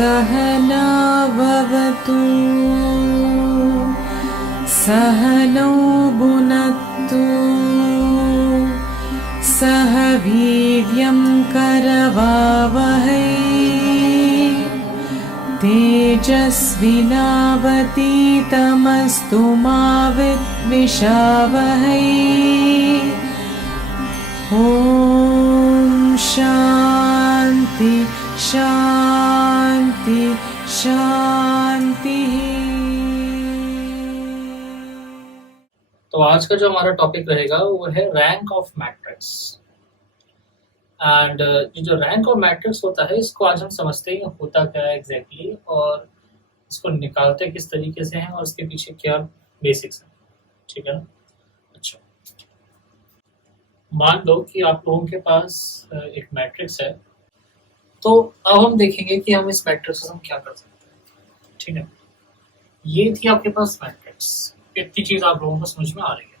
सहना भवतु सहनौ भुनक्तु सह वीर्यं करवावहै तेजस्विनावतीतमस्तु मा विद्विषावहै। ॐ शान्ति शान्ति शांति। तो आज का जो हमारा टॉपिक रहेगा वो है रैंक ऑफ मैट्रिक्स। एंड ये जो रैंक ऑफ मैट्रिक्स होता है इसको आज हम समझते हैं होता क्या है एग्जैक्टली और इसको निकालते किस तरीके से हैं और इसके पीछे क्या बेसिक्स हैं। ठीक है ना। अच्छा, मान लो कि आप लोगों के पास एक मैट्रिक्स है, तो अब हम देखेंगे कि हम इस मैट्रिक्स से हम क्या कर सकते हैं। ठीक है, ये थी आपके पास मैट्रिक्स। इतनी चीज आप लोगों को समझ में आ रही है।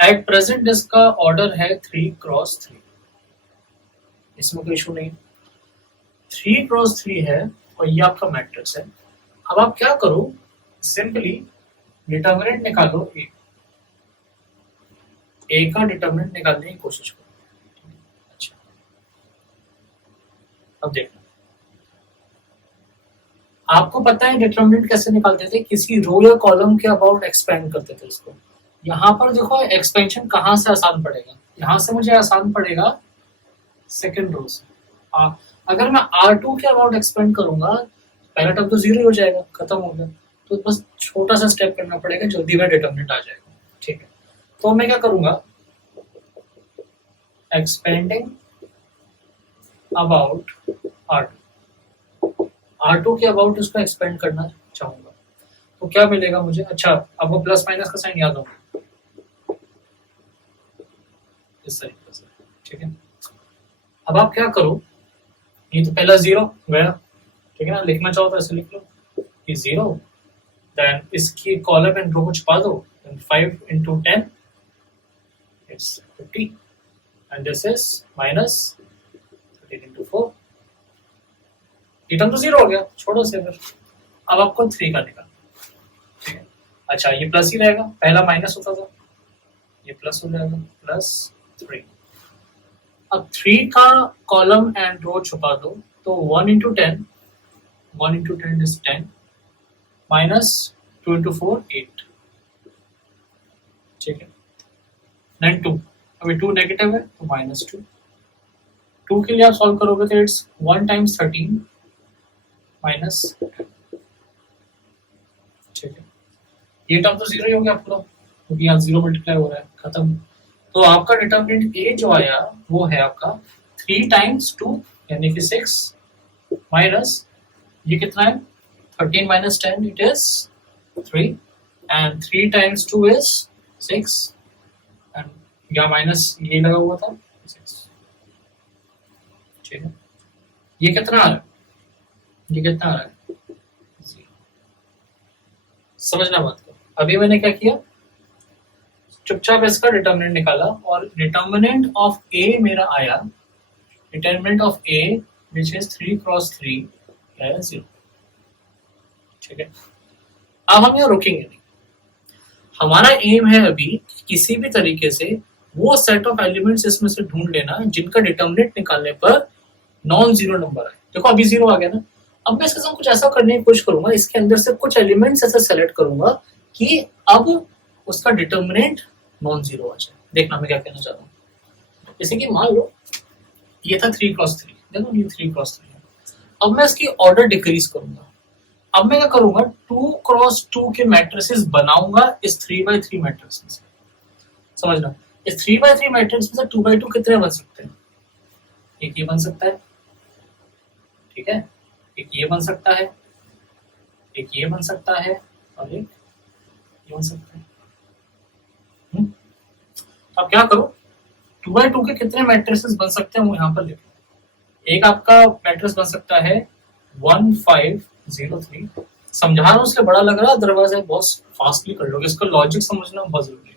एट प्रेजेंट इसका ऑर्डर है 3x3, इसमें कोई इशू नहीं। 3x3 है और ये आपका मैट्रिक्स है। अब आप क्या करो, सिंपली डिटर्मिनेंट निकालो। ए का डिटर्मिनेंट निकालने की कोशिश करो। अच्छा, अब देखो, आपको पता है डिटर्मिनेंट कैसे निकालते थे, किसी रो या कॉलम के अबाउट एक्सपेंड करते थे इसको। यहाँ पर देखो एक्सपेंशन कहाँ से आसान पड़ेगा, यहाँ से मुझे आसान पड़ेगा सेकंड रो से। अगर मैं R2 के अबाउट एक्सपेंड करूंगा, पहला टर्म तो 0 हो जाएगा, खत्म हो गया। तो बस छोटा सा स्टेप करना पड़ेगा, जल्दी में डिटर्मिनेंट आ जाएगा। ठीक है, तो मैं क्या करूंगा, एक्सपेंडिंग अबाउट R2 के अबाउट इसको एक्सपेंड करना चाहूंगा, तो क्या मिलेगा मुझे। अच्छा, अब वो प्लस माइनस का साइन याद होगा इस तरीके से। ठीक है, अब आप क्या करो, ये तो पहला 0 गया। ठीक है ना, लिखना चाहो तो ऐसे लिख लो कि 0, देन इसकी कॉलम एंड रो को छुपा दो, 5 into 10 it's 50 and this is minus 13 into 4। ये टर्म तो 0 हो गया, छोड़ो से फिर। अब आपको 3 का निकालना। ठीक है, अच्छा ये प्लस ही रहेगा, पहला माइनस होता था, ये प्लस हो जाएगा, +3। अब 3 का कॉलम एंड रो छुपा दो, तो 1 into 10 is 10 minus 2 into 4 8। ठीक है, देन 2, अभी 2 नेगेटिव है तो -2। 2 के लिए आप सॉल्व करोगे तो इट्स 1 times 13 -10। ठीक है, ये टर्म तो 0 ही हो गया पूरा, क्योंकि यहाँ 0 मल्टीप्लाई हो रहा है, खत्म। तो आपका डिटर्मिनेंट ए जो आया वो है आपका 3 times 2 यानी कि 6 माइनस ये कितना है 13 minus 10 it is 3 and 3 times 2 is 6 and यहाँ माइनस ये लगा हुआ था 6। ठीक है, ये कितना आ रहा है, ये कितना आ रहा है 0। समझना बात को। अभी मैंने क्या किया, चुपचाप इसका डिटर्मिनेंट निकाला और डिटर्मिनेंट ऑफ ए मेरा आया, determinant of A which is 3x3 है 0। ठीक है, अब हम यहाँ रुकेंगे नहीं। हमारा एम है अभी किसी भी तरीके से वो सेट ऑफ एलिमेंट्स इसमें से ढूंढ लेना जिनका डिटर्मिनेंट निकालने पर नॉन जीरो नंबर आए। देखो अभी 0 आ गया ना, अब मैं इसके साथ कुछ ऐसा करने की कोशिश करूंगा, इसके अंदर से कुछ एलिमेंट्स ऐसे सेलेक्ट करूंगा कि अब उसका डिटर्मिनेंट नॉन जीरो आ जाए। देखना मैं क्या कहना चाहता हूँ। जैसे कि मान लो ये था 3x3, देखो ये 3x3 है। अब मैं इसकी ऑर्डर डिक्रीज करूंगा। अब मैं क्या करूंगा, 2x2 के मैट्रिसेस बनाऊंगा इस 3x3 मैट्रिक्स में से। समझना, इस 3x3 मैट्रिक्स में से 2x2 कितने बन सकते हैं, एक ये बन सकता है, ठीक है, एक ये बन सकता है, एक ये बन सकता है और एक ये बन सकता है। अब क्या करो, 2x2 के कितने मैट्रिसेस बन सकते हैं वो यहाँ पर लिखो। एक आपका मैट्रिक्स बन सकता है 1 5 0 3। समझा रहा हूं इसलिए बड़ा लग रहा है, दरवाजा बहुत फास्टली कर लोगे, इसका लॉजिक समझना बहुत जरूरी है।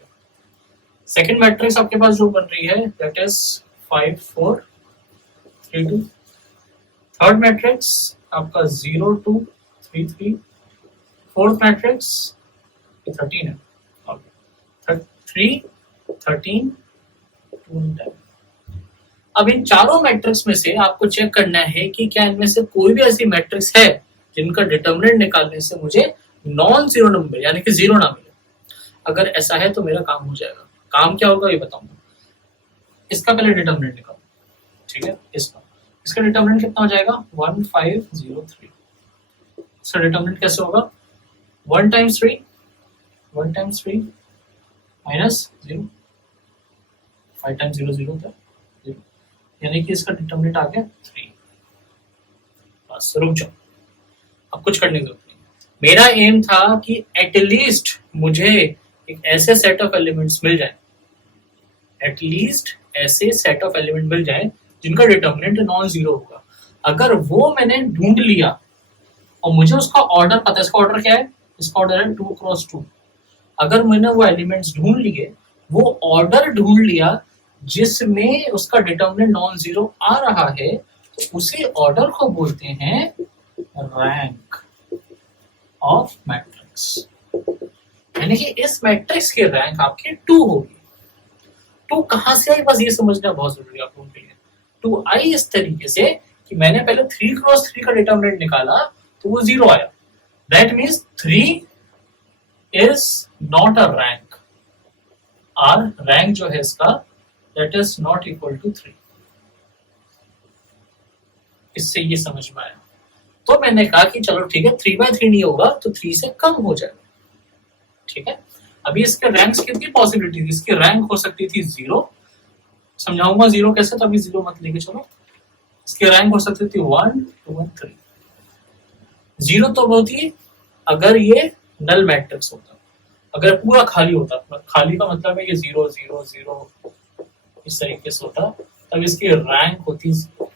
सेकंड मैट्रिक्स आपके पास जो बन रही है दैट इज 5 4 3 2। थर्ड मैट्रिक्स आपका 0 2 3 3, फोर्थ मैट्रिक्स 13 है, 3 13 2 10। अब इन चारों मैट्रिक्स में से आपको चेक करना है कि क्या इनमें से कोई भी ऐसी मैट्रिक्स है जिनका डिटर्मिनेंट निकालने से मुझे नॉन जीरो नंबर यानी कि जीरो ना मिले। अगर ऐसा है तो मेरा काम हो जाएगा। काम क्या होगा ये बताऊंगा। इसका पहले डिटर्मिनेंट निकालो, ठीक है। इसका डिटर्मिनेंट कितना हो जाएगा 1503। इसका डिटर्मिनेंट कैसे होगा 1 टाइम्स 3 माइनस 0, 5 टाइम्स 0 0 होता है 0, यानी कि इसका डिटर्मिनेंट आ गया 3। बस रुक जाओ, अब कुछ करने की जरूरत नहीं। मेरा एम था कि एटलीस्ट मुझे एक ऐसे सेट ऑफ एलिमेंट्स मिल जाए, एटलीस्ट ऐसे सेट ऑफ एलिमेंट मिल जाए जिनका डिटर्मिनेंट नॉन जीरो होगा। अगर वो मैंने ढूंढ लिया और मुझे उसका ऑर्डर पता है, इसका ऑर्डर क्या है, इसका ऑर्डर है 2 क्रॉस 2। अगर मैंने वो एलिमेंट्स ढूंढ लिए, वो ऑर्डर ढूंढ लिया जिसमें उसका डिटर्मिनेंट नॉन जीरो आ रहा है, तो उसी ऑर्डर को बोलते हैं रैंक ऑफ मैट्रिक्स। यानी कि इस मैट्रिक्स की रैंक आपकी 2 होगी। 2 कहां से आई, बस ये समझना बहुत जरूरी है आप लोगों के लिए। 2 आई इस तरीके से कि मैंने पहले 3 क्रॉस 3 का डिटर्मिनेंट निकाला तो वो 0 आया। That means 3 is not a rank. R rank जो है इसका that is not equal to 3। इससे ये समझ में आया। तो मैंने कहा कि चलो ठीक है 3/3 नहीं होगा तो 3 से कम हो जाएगा, ठीक है। अभी इसके रैंक्स की कितनी पॉसिबिलिटी थी, इसकी रैंक हो सकती थी 0, समझाऊंगा 0 कैसे, तो अभी 0 मत लेके चलो। इसकी रैंक हो सकती थी 1 2 और 3। 0 तो होती अगर ये नल मैट्रिक्स होता, अगर पूरा खाली होता, खाली का मतलब है ये 0 0 0 इस तरीके से होता, तब इसकी रैंक होती 0।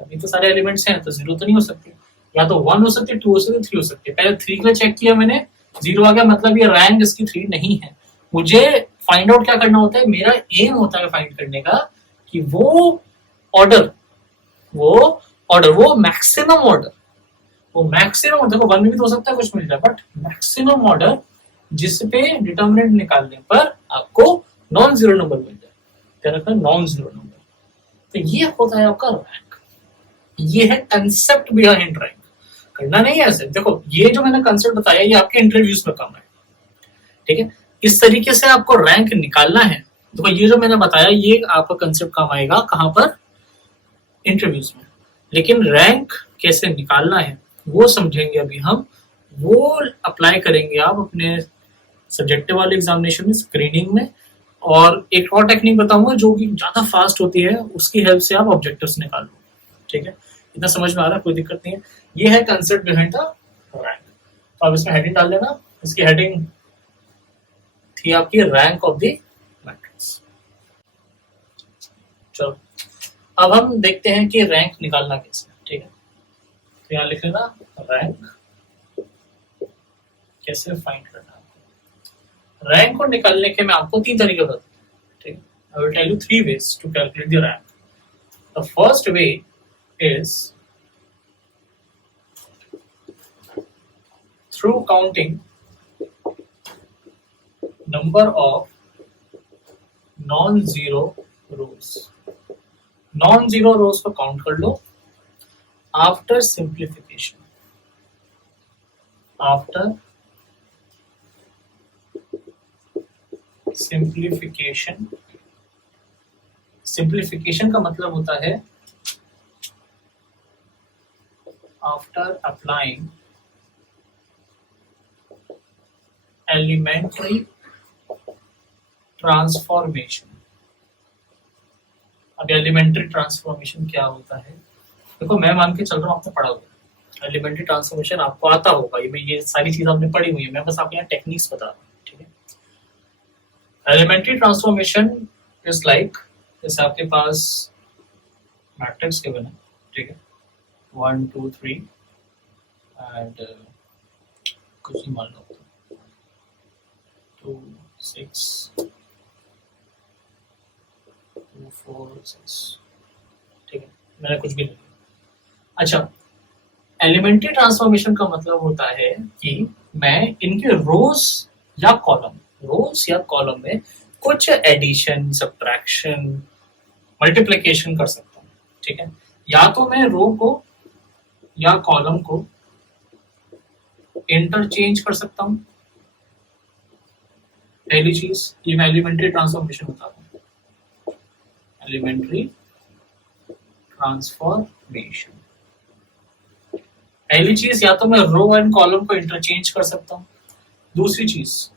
अभी तो सारे एलिमेंट्स हैं तो 0 तो नहीं हो सकती, या तो 1 हो सकती है, 2 हो सकती है, 3 हो सकती है। पहले 3 के लिए चेक किया मैंने, 0 आ गया, मतलब ये रैंक इसकी 3 नहीं है। मुझे फाइंड आउट क्या करना होता है, मेरा एम होता है फाइंड करने का कि वो ऑर्डर, वो मैक्सिमम ऑर्डर, वो मैक्सिमम, देखो 1 में भी तो हो सकता है कुछ मिल जाए, बट मैक्सिमम ऑर्डर जिसपे डिटर्मिनेंट निकालने पर आपको नॉन जीरो नंबर मिल जाए, क्या रखना है नॉन जीरो नंबर। तो ये होता है आपका रैंक। ये है कंसेप्ट बिहाइंड रैंक। करना नहीं है ऐसे, देखो ये जो मैंने कंसेप्ट बताया ये आपके इंटरव्यूज में काम है, ठीक है। इस तरीके से आपको रैंक निकालना है। देखो ये जो मैंने बताया ये आपका कंसेप्ट काम आएगा कहां पर, इंटरव्यूज में। लेकिन रैंक कैसे निकालना है वो समझेंगे अभी हम, वो अप्लाई करेंगे आप अपने सब्जेक्टिव वाले एग्जामिनेशन में, स्क्रीनिंग में। और एक और टेक्निक बताऊंगा जो कि ज्यादा फास्ट होती है, उसकी हेल्प से आप ऑब्जेक्टिव्स निकाल लो, ठीक है। इतना समझ में आ रहा है, कोई दिक्कत नहीं है। ये है कंसेप्ट बिहाइंड द रैंक। तो आप इसमें हेडिंग डाल देना, इसकी हेडिंग थी आपकी रैंक ऑफ द मैट्रिक्स। चलो अब हम देखते हैं कि रैंक निकालना कैसे, ठीक है। तो यहाँ लिख लेना रैंक कैसे फाइंड करना है। रैंक को निकालने के मैं आपको 3 तरीके बताता हूँ, ठीक है। I will tell you 3 ways to calculate the rank. The first way is through counting number of non-zero rows. Non-zero rows को काउंट कर लो after simplification. After simplification. Simplification का मतलब होता है after applying elementary transformation. अब elementary transformation क्या होता है, देखो मैं मान के चल रहा हूँ आपने पढ़ा होगा एलिमेंट्री ट्रांसफॉर्मेशन, आपको आता होगा, ये सारी चीज आपने पढ़ी हुई है, मैं बस आपको यहाँ टेक्निक्स बता रहा हूँ, ठीक है। एलिमेंट्री ट्रांसफॉर्मेशन इज लाइक, जैसे आपके पास मैट्रिक्स गिवन है, ठीक है, 1 2 3 एंड कुछ ही मान लो 2 6 2 4 6, ठीक है, मैंने कुछ भी नहीं लिया। अच्छा एलिमेंट्री ट्रांसफॉर्मेशन का मतलब होता है कि मैं इनके रोज या कॉलम में कुछ एडिशन, सब्ट्रैक्शन, मल्टीप्लिकेशन कर सकता हूँ। ठीक है, या तो मैं रो को या कॉलम को इंटरचेंज कर सकता हूँ, पहली चीज ये मैं एलिमेंट्री ट्रांसफॉर्मेशन बता रहा हूँ, एलिमेंट्री ट्रांसफॉर्मेशन। पहली चीज या तो मैं रो एंड कॉलम को इंटरचेंज कर सकता हूँ, दूसरी चीज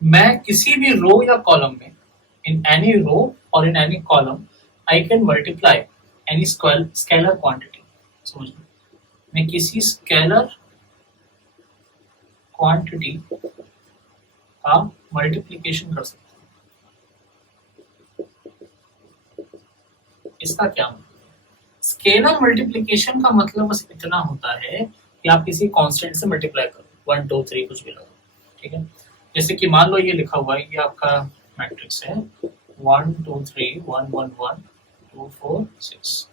मैं किसी भी रो या कॉलम में इन एनी रो और in any column I can multiply any scalar quantity. समझ लो, मैं किसी स्केलर क्वांटिटी का मल्टीप्लिकेशन कर सकता हूँ। इसका क्या मतलब? स्केलर मल्टीप्लिकेशन का मतलब बस इतना होता है कि आप किसी कांस्टेंट से मल्टीप्लाई करो, 1 2 3 कुछ भी लगाओ। ठीक है, जैसे कि मान लो ये लिखा हुआ है, ये आपका मैट्रिक्स है 1 2 3 1 1 1 2 4 6।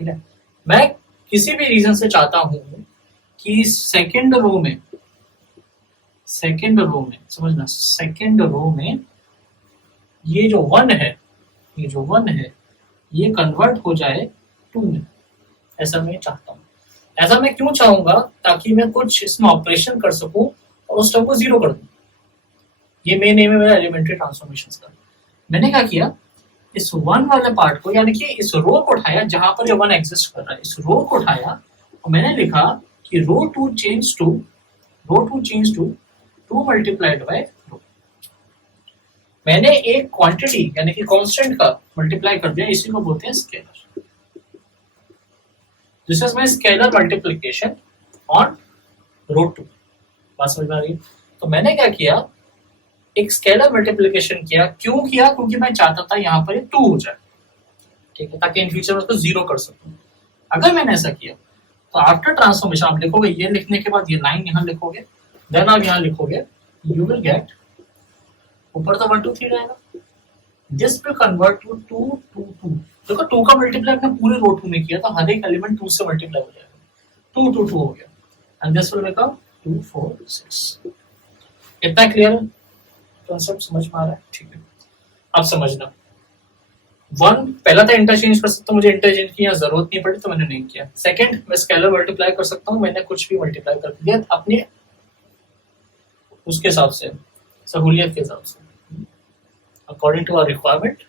ठीक है, मैं किसी भी रीजन से चाहता हूं कि सेकंड रो में समझना, सेकंड रो में ये जो 1 है, ये कन्वर्ट हो जाए 2 में। ऐसा मैं चाहता हूँ। ऐसा मैं क्यों चाहूंगा? ताकि मैं कुछ इसमें ऑपरेशन कर सकूं और उस टर्म को 0 कर दूं। ये मेन एम है मेरा एलिमेंट्री ट्रांसफॉर्मेशन का। मैंने क्या किया, इस 1 वाले पार्ट को, यानी कि इस रो को उठाया जहां पर ये 1 एग्जिस्ट कर रहा है, इस रो को उठाया और मैंने लिखा कि row two change to 2 multiplied by row. मैंने एक क्वांटिटी यानी कि कांस्टेंट का मल्टीप्लाई कर दिया, इसी को बोलते हैं scalar. This is my scalar multiplication on row 2। बात समझ में आ रही है? तो मैंने क्या किया, एक स्केलर मल्टीप्लिकेशन किया। क्यों किया? क्योंकि मैं चाहता था यहाँ पर 2 हो जाए। ठीक है, ताकि इन फ्यूचर में उसको 0 कर सकूं। अगर मैंने ऐसा किया तो आफ्टर ट्रांसफॉर्मेशन आप लिखोगे, ये लिखने के बाद ये लाइन यहाँ लिखोगे, देन आप यहाँ लिखोगे, यू विल गेट, ऊपर तो 1 2 3 रहेगा, दिस विल कन्वर्ट टू 2 2 2। देखो 2 का मल्टीप्लाई हमने पूरे रो 2 में किया, तो हर एक एलिमेंट 2 से मल्टीप्लाई हो जाएगा, 2 2 2 हो गया, एंड दिस विल बिकम 2 4 6। इतना क्लियर है? कॉन्सेप्ट समझ में आ रहा है? ठीक है, अब समझना। 1 पहला था इंटरचेंज कर सकता हूँ, मुझे इंटरचेंज की जरूरत नहीं पड़ी तो मैंने नहीं किया। सेकंड, मैं स्केलर मल्टीप्लाई कर सकता हूँ, मैंने कुछ भी मल्टीप्लाई कर दिया अपने उसके हिसाब से, सहूलियत के हिसाब से, according to our requirement,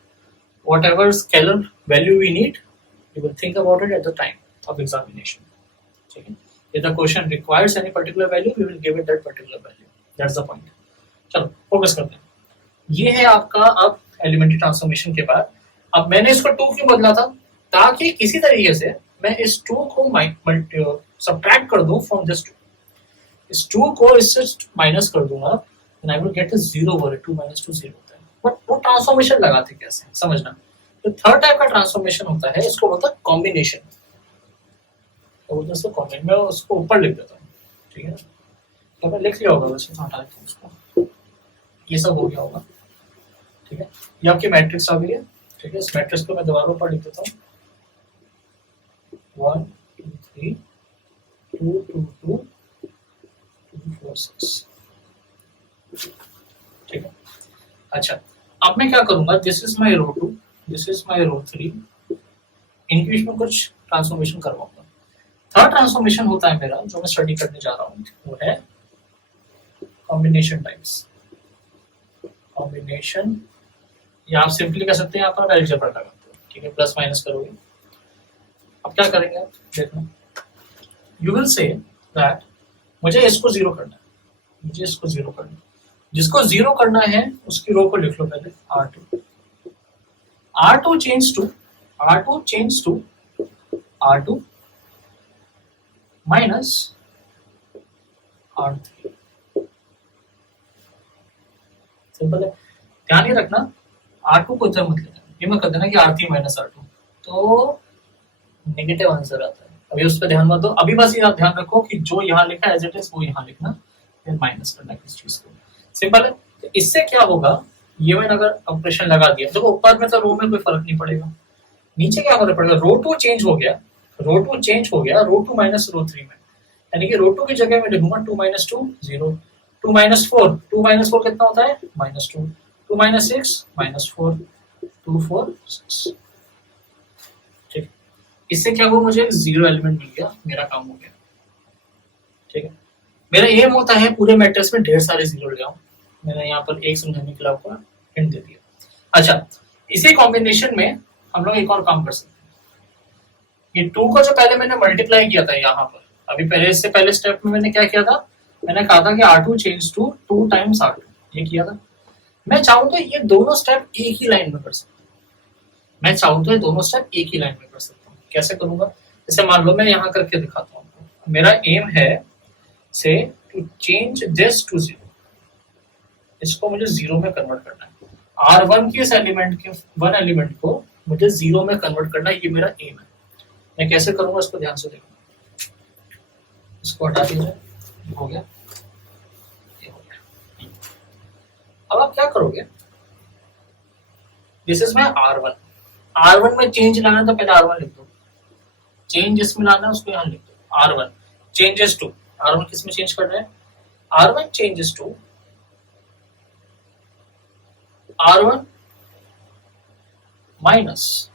whatever scalar value we need, we will think about it at the time of examination. ठीक है, if the question requires any particular value, we will give it that particular value. That's the point. चलो focus करते हैं। ये है आपका अब elementary transformation के बाद। अब मैंने इसको 2 क्यों बदला था? ताकि किसी तरीके से मैं इस 2 को सब्ट्रैक्ट कर दूं फ्रॉम दिस 2, इस 2 को इससे माइनस कर दूंगा, and I will get a 0 over 2 - 2 0 होता है। बट वो ट्रांसफॉर्मेशन लगाते कैसे, समझना। तो थर्ड टाइप का ट्रांसफॉर्मेशन होता है, इसको बोलता है कॉम्बिनेशन। तो बोलते हैं इसको कॉम्बिनेशन। मैं उसको ऊपर लिख देता हूँ, ठीक है, तो मैं लिख लिया होगा, वैसे हटा देता हूँ उसको, ये सब हो गया होगा। ठीक है, ये आपकी मैट्रिक्स आ गई है। ठीक है, इस मैट्रिक्स को मैं दोबारा ऊपर लिख देता हूँ, 1 2 3 2 2 2 2 4 6। ठीक है, अच्छा अब मैं क्या करूंगा, this is my row 2, this is my row 3, इनके बीच में कुछ ट्रांसफॉर्मेशन करवाऊंगा। थर्ड ट्रांसफॉर्मेशन होता है मेरा, जो मैं स्टडी करने जा रहा हूँ, वो है कॉम्बिनेशन टाइप्स। कॉम्बिनेशन, या आप सिंपली कर सकते हैं यहाँ पर अलजेब्रा लगाते हो। ठीक है, प्लस माइनस करोगे। अब क्या करेंगे आप, देखना, यू विल से दैट मुझे इसको 0 करना है, मुझे इसको 0 करना है। जिसको 0 करना है उसकी रो को लिख लो पहले, R2 change to R2 minus R3। Simple है, ध्यान ही रखना R2 को इधर मत लेना, ये मत कर देना कि R3 माइनस R2, तो नेगेटिव आंसर आता है। अभी उस पर ध्यान मत दो, अभी बस ये आप ध्यान रखो कि जो यहाँ लिखा है एज इट इज वो यहाँ लिखना, फिर माइनस करना किस चीज को। सिंपल है। तो इससे क्या होगा, ये मैंने अगर ऑपरेशन लगा दिया, देखो ऊपर में तो रो में कोई फर्क नहीं पड़ेगा, नीचे क्या होना पड़ेगा, रो 2 चेंज हो गया, रो 2 चेंज हो गया रो 2 माइनस रो 3 में, यानी कि रो 2 की जगह में लिखूंगा 2 माइनस 2 0, 2 माइनस 4, 2 माइनस 4 कितना होता है -2, 2 माइनस 6 -4, 2 4 6। ठीक है, इससे क्या हुआ, मुझे जीरो एलिमेंट मिल गया, मेरा काम हो गया। ठीक है, मेरा एम होता है पूरे मैट्रिक्स में ढेर सारे जीरो ले आऊं, मैंने यहाँ पर एक समझाने के लिए आपको हिंट दे दिया। अच्छा, इसी कॉम्बिनेशन में हम लोग एक और काम कर सकते हैं। ये 2 को जो पहले मैंने मल्टीप्लाई किया था यहाँ पर, अभी पहले इससे पहले स्टेप में मैंने क्या किया था, मैंने कहा था कि R2 change to 2 times R2, ये किया था। मैं चाहूँ तो ये दोनों स्टेप एक ही लाइन में कर सकता हूँ, मैं चाहूँ तो ये दोनों स्टेप एक ही लाइन में कर सकता हूँ। कैसे करूंगा, जैसे मान लो मैं यहाँ करके दिखाता हूँ आपको। मेरा एम है से टू चेंज दिस टू 0, इसको मुझे 0 में कन्वर्ट करना है। R1 के इस एलिमेंट के 1 एलिमेंट को मुझे 0 में कन्वर्ट करना है, ये मेरा एम है। मैं कैसे करूंगा इसको ध्यान से देखो, इसको हटा दीजिए, हो गया, ये हो गया। अब आप क्या करोगे, this is my R1, R1 में चेंज लाना है तो पहले R1 लिख दो, चेंज जिसमें लाना है उसको यहाँ लिख दो, R1 चेंजेस टू, R1 किस में चेंज कर रहे हैं, R1 changes to R1 minus,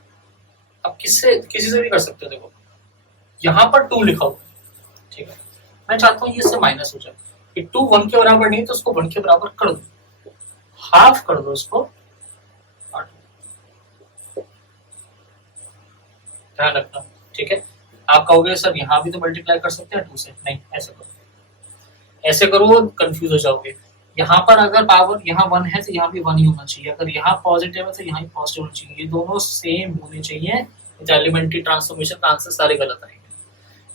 अब किसी से भी कर सकते हो, देखो यहाँ पर 2 लिखा हुआ, ठीक है, मैं चाहता हूँ ये से माइनस हो जाए, कि 2 1 के बराबर नहीं तो उसको 1 के बराबर कर दो, हाफ कर दो इसको, ध्यान रखना। ठीक है, आप कहोगे सर यहाँ भी तो मल्टीप्लाई कर सकते हैं 2 से, नहीं, ऐसे करो, ऐसे करो कंफ्यूज हो जाओगे। यहाँ पर अगर पावर यहाँ 1 है तो यहाँ भी 1 ही होना चाहिए, अगर यहाँ पॉजिटिव है तो यहाँ भी पॉजिटिव होना चाहिए, ये दोनों सेम होने चाहिए, तो एलिमेंट्री ट्रांसफॉर्मेशन का आंसर सारे गलत आएंगे।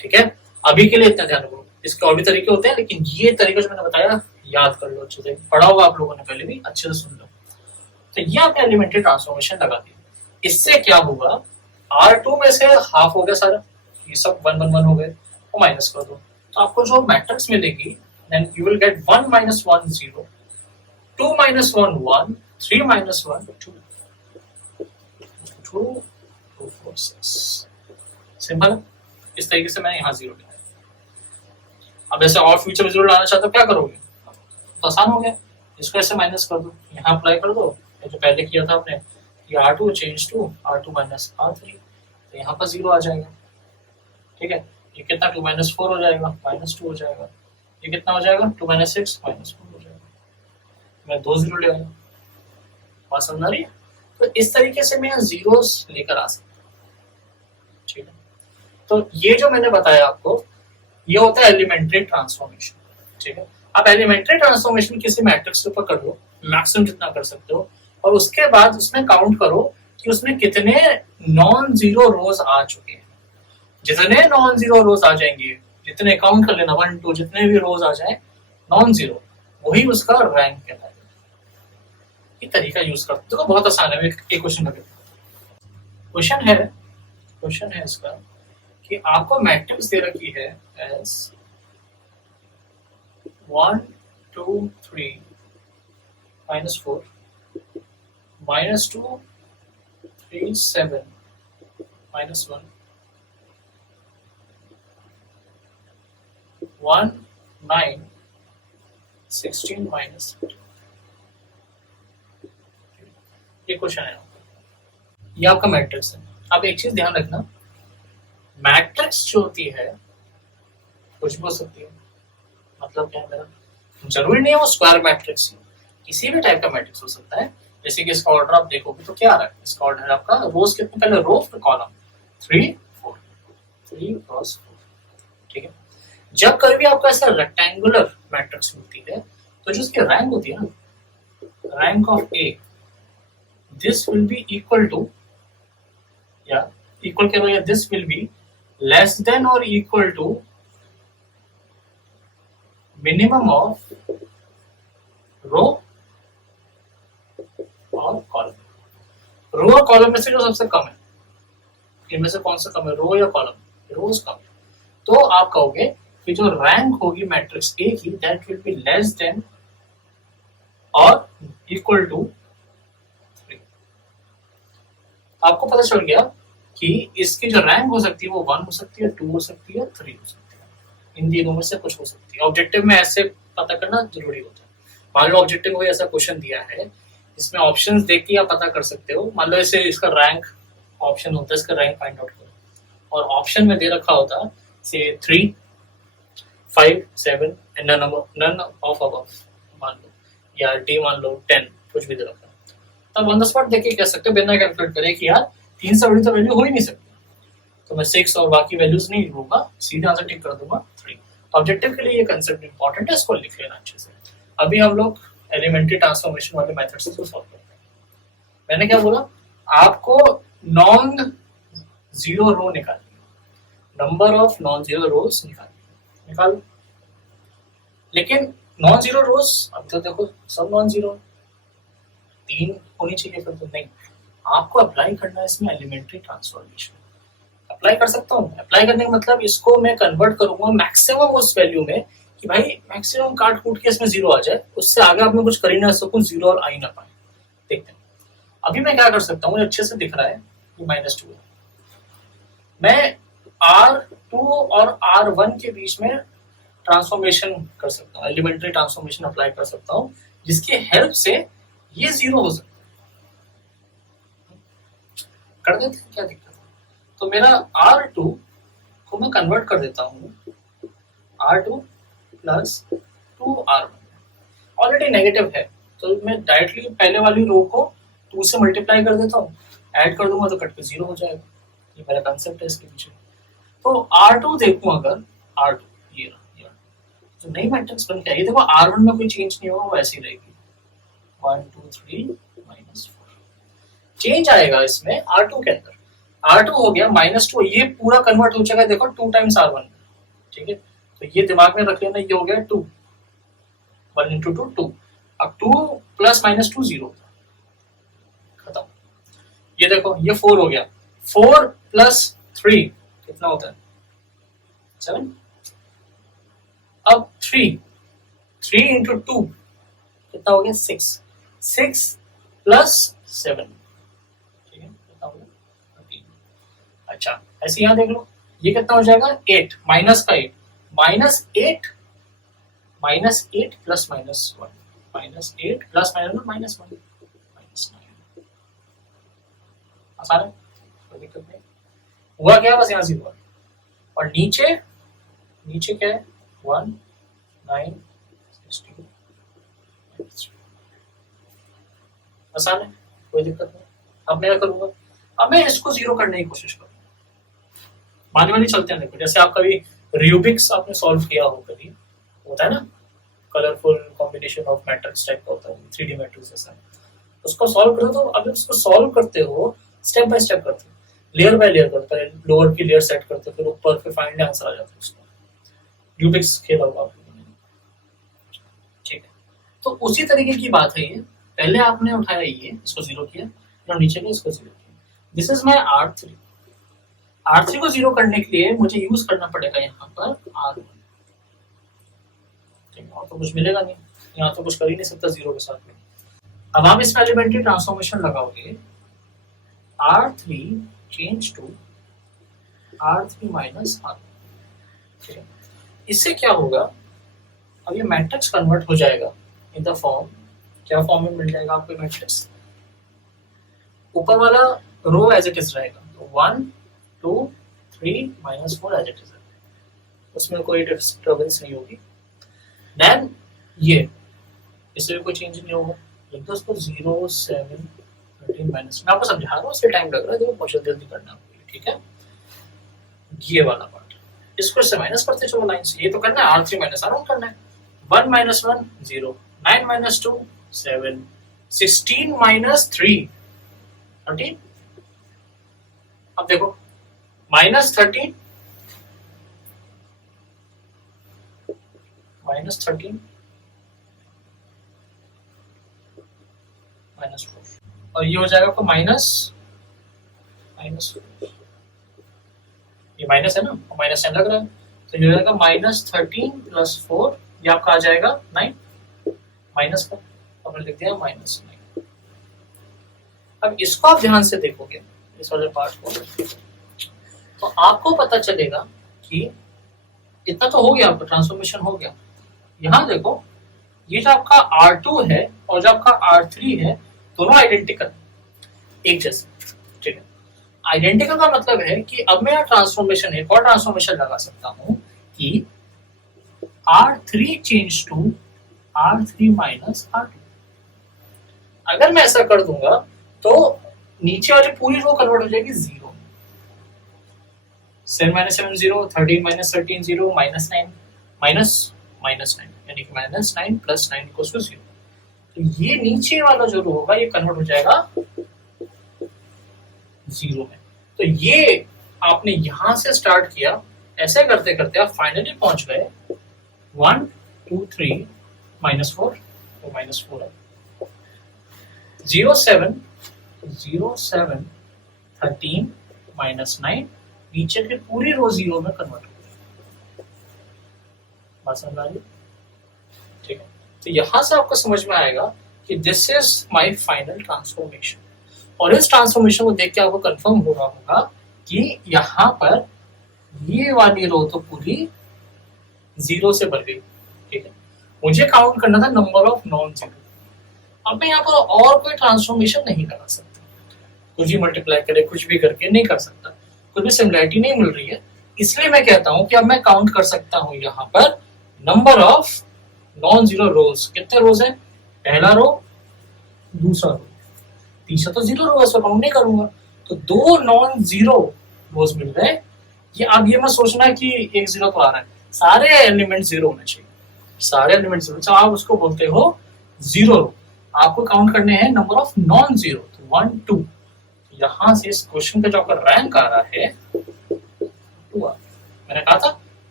ठीक है, अभी के लिए इतना ध्यान रखो, इसके और भी तरीके होते हैं, लेकिन ये तरीका जो मैंने बताया याद कर लो अच्छे से, पढ़ा होगा आप लोगों ने पहले भी, अच्छे से सुन लो। तो ये आपने एलिमेंट्री ट्रांसफॉर्मेशन लगा दी, इससे क्या होगा, R2 में से हाफ हो गया सारा, ये सब 1 1 1 हो गए, वो माइनस कर दो, तो आपको जो मैट्रिक्स मिलेगी, then you will get 1 minus 1 0, 2 minus 1 1, 3 minus 1 2, 2 2 4 6, simple है। इस तरीके से मैंने यहाँ 0 लिया। अब ऐसे और फ्यूचर में 0 लाना चाहते हो क्या करोगे, तो आसान हो गया, इसको ऐसे माइनस कर दो, यहाँ अप्लाई कर दो, ये जो पहले किया था आपने, ये R2 change to R2 minus R3, तो यहाँ पर 0 आ जाएगा। ठीक है, ये कितना 2 माइनस 4 हो जाएगा, -2 हो जाएगा, ये कितना हो जाएगा 2 माइनस 6 -4 हो जाएगा, मैं 2 0 ले आया, बात समझ आ रही है। तो इस तरीके से मैं यहाँ जीरोस लेकर आ सकता हूँ। ठीक है, तो ये जो मैंने बताया आपको, ये होता है एलिमेंट्री ट्रांसफॉर्मेशन। ठीक है, आप एलिमेंट्री ट्रांसफॉर्मेशन किसी मैट्रिक्स के ऊपर कर लो, मैक्सिमम जितना कर सकते हो, और उसके बाद उसमें काउंट करो कि उसमें कितने नॉन जीरो रोज आ चुके हैं। जितने नॉन जीरो रोज आ जाएंगे, जितने काउंट कर लेना 1 2, जितने भी रोज आ जाए नॉन जीरो, वही उसका रैंक कहलाएगा। ये तरीका यूज करते देखो, बहुत आसान है। एक क्वेश्चन लगे, क्वेश्चन है इसका कि आपको मैट्रिक्स दे रखी है एस 1 2 3 -4 -2 3 7 -1 1 9 16 -2। ये क्वेश्चन है, ये आपका मैट्रिक्स है। अब एक चीज ध्यान रखना, मैट्रिक्स जो होती है कुछ भी हो सकती है, मतलब क्या है मेरा, जरूरी नहीं है वो स्क्वायर मैट्रिक्स, किसी भी टाइप का मैट्रिक्स हो सकता है। जैसे कि इसका ऑर्डर आप देखोगे तो क्या आ रहा है, इसका ऑर्डर है आपका रोज कितने, पहले रो फिर कॉलम, 3 4 3 क्रॉस 4। ठीक है, जब कभी भी आपका ऐसा रेक्टेंगुलर मैट्रिक्स होती है तो जो उसकी रैंक होती है ना, rank of A, this will be equal to, या इक्वल करो, या this will be less than और equal to minimum of row और कॉलम। रो और कॉलम में से जो सबसे कम है, इनमें से कौन सा कम है, रो या कॉलम? रोज कम है, तो आप कहोगे कि जो रैंक होगी मैट्रिक्स ए की, that will be less than और इक्वल टू 3। आपको पता चल गया कि इसकी जो रैंक हो सकती है वो 1 हो सकती है, 2 हो सकती है, 3 हो सकती है, इन तीनों में से कुछ हो सकती है। ऑब्जेक्टिव में ऐसे पता करना जरूरी होता है। मान लो ऑब्जेक्टिव में कोई ऐसा क्वेश्चन दिया है, इसमें ऑप्शंस देख के आप पता कर सकते हो। मान लो इसे इसका रैंक ऑप्शन होता है, इसका रैंक फाइंड आउट करो, और ऑप्शन में दे रखा होता है से 3, 5, 7 एंड नन ऑफ अबव मान लो, या डी मान लो 10, कुछ भी दे रखा है, तब ऑन द स्पॉट देख के कह सकते हो बिना कैलकुलेट करे कि यार 3 से बड़ी तो वैल्यू हो ही नहीं सकती, तो मैं 6 और बाकी वैल्यूज नहीं लूंगा, सीधा आंसर टिक कर दूंगा 3। ऑब्जेक्टिव के लिए ये कंसेप्ट इंपॉर्टेंट है, इसको लिख लेना अच्छे से। अभी हम लोग एलिमेंट्री ट्रांसफॉर्मेशन वाले मेथड से सॉल्व करते हैं। मैंने क्या बोला, आपको नॉन जीरो रो निकालनी है, नंबर ऑफ नॉन जीरो रोज निकाल, लेकिन नॉन जीरो रोज अब तो देखो सब नॉन जीरो, 3 होनी चाहिए फिर तो नहीं। आपको अप्लाई करना है इसमें एलिमेंट्री ट्रांसफॉर्मेशन। अप्लाई कर सकता हूँ, अप्लाई करने का मतलब इसको मैं कन्वर्ट करूंगा मैक्सिमम उस वैल्यू में कि भाई मैक्सिमम काट कूट के इसमें जीरो आ जाए, उससे आगे आप मैं कुछ कर ही ना सकूं, जीरो और आ ही ना पाए। देखते हैं अभी मैं क्या कर सकता हूँ, अच्छे से दिख रहा है ये -2 है। मैं R2 और R1 के बीच में ट्रांसफॉर्मेशन कर सकता हूँ, एलिमेंट्री ट्रांसफॉर्मेशन अप्लाई कर सकता हूँ, जिसकी हेल्प से ये जीरो हो सकता है। कर देते हैं, क्या दिक्कत है। तो मेरा R2 को मैं कन्वर्ट कर देता हूँ R2 plus 2R1, already negative है तो मैं डायरेक्टली पहले वाली रो को 2 से मल्टीप्लाई कर देता हूँ, ऐड कर दूंगा तो कट के 0 हो जाएगा। ये मेरा कंसेप्ट है इसके पीछे। तो R2 देखूं अगर, R2 ये तो नई मैट्रिक्स बन के आई। देखो R1 में कोई चेंज नहीं होगा, वो ऐसी रहेगी 1 2 3 -4। चेंज आएगा इसमें R2 के अंदर, R2 हो गया -2, ये पूरा कन्वर्ट हो जाएगा देखो 2 टाइम्स R1, ठीक है। तो ये दिमाग में रख लेना, ये हो गया 2, 1 into 2 2। अब 2 प्लस -2 0, खत्म। ये देखो ये 4 हो गया, 4 प्लस 3 कितना होता है 7। अब 3 into 2 कितना हो गया 6, 6 प्लस 7, ठीक है, कितना हो गया 13। अच्छा ऐसे यहाँ देख लो, ये कितना हो जाएगा 8 माइनस का 8, -8 प्लस -1, -8 प्लस -1 -9। आसान है, कोई दिक्कत नहीं। हुआ क्या, बस यहाँ से हुआ, और नीचे क्या है 1 9 16। आसान है, कोई दिक्कत नहीं। अब मैं क्या करूंगा, अब मैं इसको 0 करने की कोशिश करूंगा। मान्युअली चलते हैं। देखो जैसे आप कभी रूबिक्स आपने सॉल्व किया हो, कभी होता है ना, colourful combination of matrix type का होता है, 3D मैट्रिक्स जैसा, उसको सॉल्व करो। तो अगर उसको सॉल्व करते हो स्टेप बाय स्टेप करते हो, लेयर बाय लेयर करते हैं, लोअर की लेयर सेट करते हो, फिर ऊपर फिर फाइनली आंसर आ जाता है उसका। रूबिक्स खेला होगा आप लोगों ने, ठीक है। तो उसी तरीके की बात है ये, पहले आपने उठाया ये, इसको 0 किया, और नीचे में इसको 0 किया। This is my R3। R3 को 0 करने के लिए मुझे यूज करना पड़ेगा यहाँ पर R1, और तो कुछ मिलेगा नहीं, यहाँ तो कुछ कर ही नहीं सकता 0 के साथ में। अब आप इसमें एलिमेंट्री ट्रांसफॉर्मेशन लगाओगे, R3 change to R3 minus R1। इससे क्या होगा, अब ये मैट्रिक्स कन्वर्ट हो जाएगा इन द फॉर्म, क्या फॉर्म में मिल जाएगा आपको मैट्रिक्स, ऊपर वाला रो एज इट इज रहेगा, तो 1 2 3 -4 एज इट इज, उसमें कोई डिस्टर्बेंस नहीं होगी। देन ये इससे कोई चेंज नहीं होगा, लिख दो उसको 0 7 13 माइनस, मैं आपको समझा रहा हूँ, उससे टाइम लग रहा है, देखो क्वेश्चन जल्दी करना आपको, ठीक है। ये वाला पार्ट, इसको इससे माइनस करते चलो लाइन से, ये तो करना है R3 माइनस R1 करना है। 1 -1 0, 9 - 2 7, 16 - 3 13। अब देखो -13 -13 -4, और ये हो जाएगा आपको माइनस, ये माइनस है ना, माइनस साइन लग रहा है, तो ये हो जाएगा -13 + 4, ये आपका आ जाएगा 9, माइनस का हमने लिख दिया -9। अब इसको आप ध्यान से देखोगे, इस वाले पार्ट को, तो आपको पता चलेगा कि इतना तो हो गया, आपका ट्रांसफॉर्मेशन हो गया। यहाँ देखो, ये जो आपका R2 है और जो आपका R3 है, दोनों आइडेंटिकल, एक जैसे, ठीक है। आइडेंटिकल का मतलब है कि अब मैं ट्रांसफॉर्मेशन, एक और ट्रांसफॉर्मेशन लगा सकता हूं कि R3 change to R3 minus R2। अगर मैं ऐसा कर दूंगा तो नीचे वाली पूरी रो कन्वर्ट हो जाएगी 0। 7 माइनस 7 0, 13 माइनस 13 0, माइनस 9 माइनस 9, यानी कि माइनस 9 प्लस 9 इक्वल्स टू 0। तो ये नीचे वाला जो रो होगा ये कन्वर्ट हो जाएगा 0 में। तो ये आपने यहां से स्टार्ट किया, ऐसे करते करते आप फाइनली पहुंच गए 1 2 3 माइनस 4, तो माइनस 4 है। 0 7 0 7 13 माइनस 9, नीचे की पूरी रो 0 में कन्वर्ट हो गई। बात समझ आ रही? ठीक है। तो यहां से आपको समझ में आएगा कि this is my final transformation, और इस ट्रांसफॉर्मेशन को देख के आपको कंफर्म हो रहा होगा कि यहाँ पर ये वाली रो तो पूरी 0 से भर गई, ठीक है। मुझे काउंट करना था नंबर ऑफ नॉन जीरो। अब मैं यहाँ पर और कोई ट्रांसफॉर्मेशन नहीं लगा सकता, कुछ भी मल्टीप्लाई करे, कुछ भी करके नहीं कर सकता, कुछ भी सिमिलरिटी नहीं मिल रही है। इसलिए मैं कहता हूं कि अब मैं काउंट कर सकता हूं यहाँ पर नंबर ऑफ नॉन जीरो रोज। कितने रोज है? पहला रो, दूसरा रो, तीसरा तो 0 रो है, सो काउंट नहीं करूंगा। तो 2 नॉन जीरो रोज मिल रहे। ये अब ये मत सोचना कि एक 0 तो आ रहा है, सारे एलिमेंट 0 होने चाहिए, सारे एलिमेंट 0। तो आप उसको बोलते हो 0 रो। आपको काउंट करने हैं नंबर ऑफ नॉन जीरो, तो 1 2। यहां से इस क्वेश्चन का जो आपका रैंक आ रहा है 2 आ, मैंने कहा था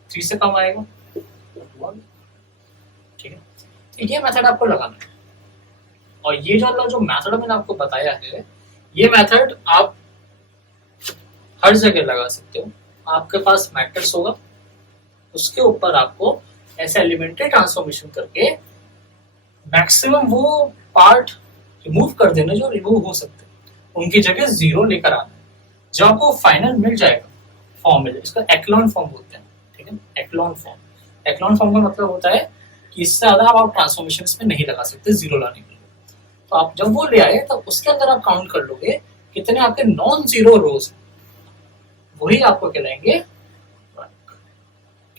3 से कम आएगा, 2 आ, ठीक है। तो ये मेथड आपको लगाना है, और ये जो मेथड मैंने आपको बताया है, ये मेथड आप हर जगह लगा सकते हो। आपके पास मैट्रिक्स होगा, उसके ऊपर आपको ऐसे एलिमेंट्री ट्रांसफॉर्मेशन करके मैक्सिमम वो पार्ट रिमूव कर देना जो रिमूव हो सकते हैं, उनकी जगह 0 लेकर आना है। जब आपको फाइनल मिल जाएगा फॉर्म मिल, इसका एक्लॉन फॉर्म बोलते हैं, ठीक है। एक्लॉन फॉर्म का मतलब होता है कि इससे ज्यादा आप ट्रांसफॉर्मेशन इसमें नहीं लगा सकते 0 लाने के लिए। तो आप जब वो ले आए तब उसके अंदर आप काउंट कर लोगे कितने आपके नॉन जीरो रोज, वही आपको कहलाएंगे।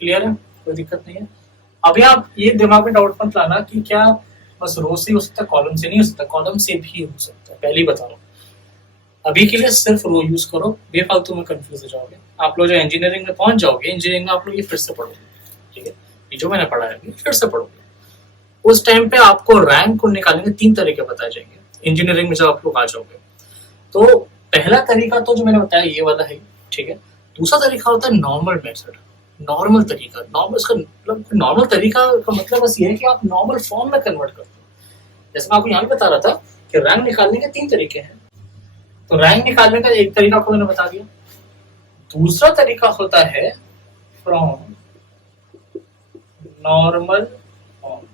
क्लियर है? कोई दिक्कत नहीं है। अभी आप ये दिमाग में डाउट मत लाना कि क्या बस रो से हो सकता है, कॉलम से नहीं हो सकता, कॉलम से भी हो सकता है, पहले ही बता रहा हूँ। अभी के लिए सिर्फ रो यूज करो, बेफालतू में कंफ्यूज हो जाओगे। आप लोग जो इंजीनियरिंग में पहुंच जाओगे, इंजीनियरिंग में आप लोग ये फिर से पढ़ोगे, ठीक है। ये जो मैंने पढ़ा है फिर से पढ़ोगे। उस टाइम पे आपको रैंक को निकालने के 3 तरीके बताए जाएंगे इंजीनियरिंग में जब आप लोग आ जाओगे। तो पहला तरीका तो जो मैंने बताया ये वाला है, ठीक है। दूसरा तरीका होता है नॉर्मल मेथड, नॉर्मल तरीका। नॉर्मल इसका मतलब, नॉर्मल तरीका का मतलब बस ये है कि आप नॉर्मल फॉर्म में कन्वर्ट करते हो। जैसे मैं आपको यहाँ भी बता रहा था कि रैंक निकालने के 3 तरीके हैं। तो रैंक निकालने का एक तरीका को मैंने बता दिया। दूसरा तरीका होता है from normal form,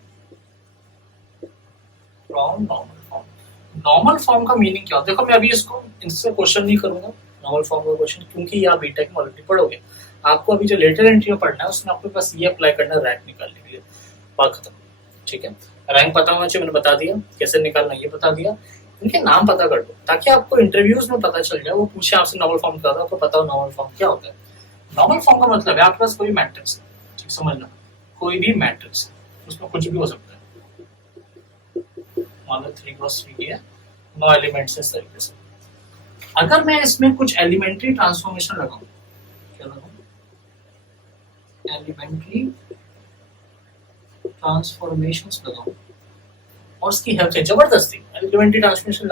from normal form. Normal form का मीनिंग क्या होता है? देखो मैं अभी इसको इनसे क्वेश्चन नहीं करूंगा नॉर्मल फॉर्म का क्वेश्चन, क्योंकि ये आप बीटेक में ऑलरेडी पढ़ोगे। आपको अभी जो लेटर एंट्री में पढ़ना है उसमें आपको बस ये अप्लाई करना है रैंक निकालने के लिए, बात खत्म, ठीक है। रैंक पता होना चाहिए, मैंने बता दिया कैसे निकालना, ये बता दिया। इनके नाम पता कर दो ताकि आपको इंटरव्यूज में पता चल जाए, वो पूछे आपसे नॉर्मल फॉर्म क्या होता है, आपको पता हो नॉर्मल फॉर्म क्या होता है। नॉर्मल फॉर्म का मतलब है आपके पास कोई मैट्रिक्स है, ठीक समझना, कोई भी मैट्रिक्स, उसमें कुछ भी हो सकता है। मान लो 3x3 है, 9 एलिमेंट्स इस तरीके से। अगर मैं इसमें कुछ एलिमेंट्री ट्रांसफॉर्मेशन लगाऊं, क्या लगाऊं? एलिमेंट्री ट्रांसफॉर्मेशंस लगाऊं, और उसकी हेल्प से जबरदस्ती एलिमेंट्री ट्रांसफॉर्मेशन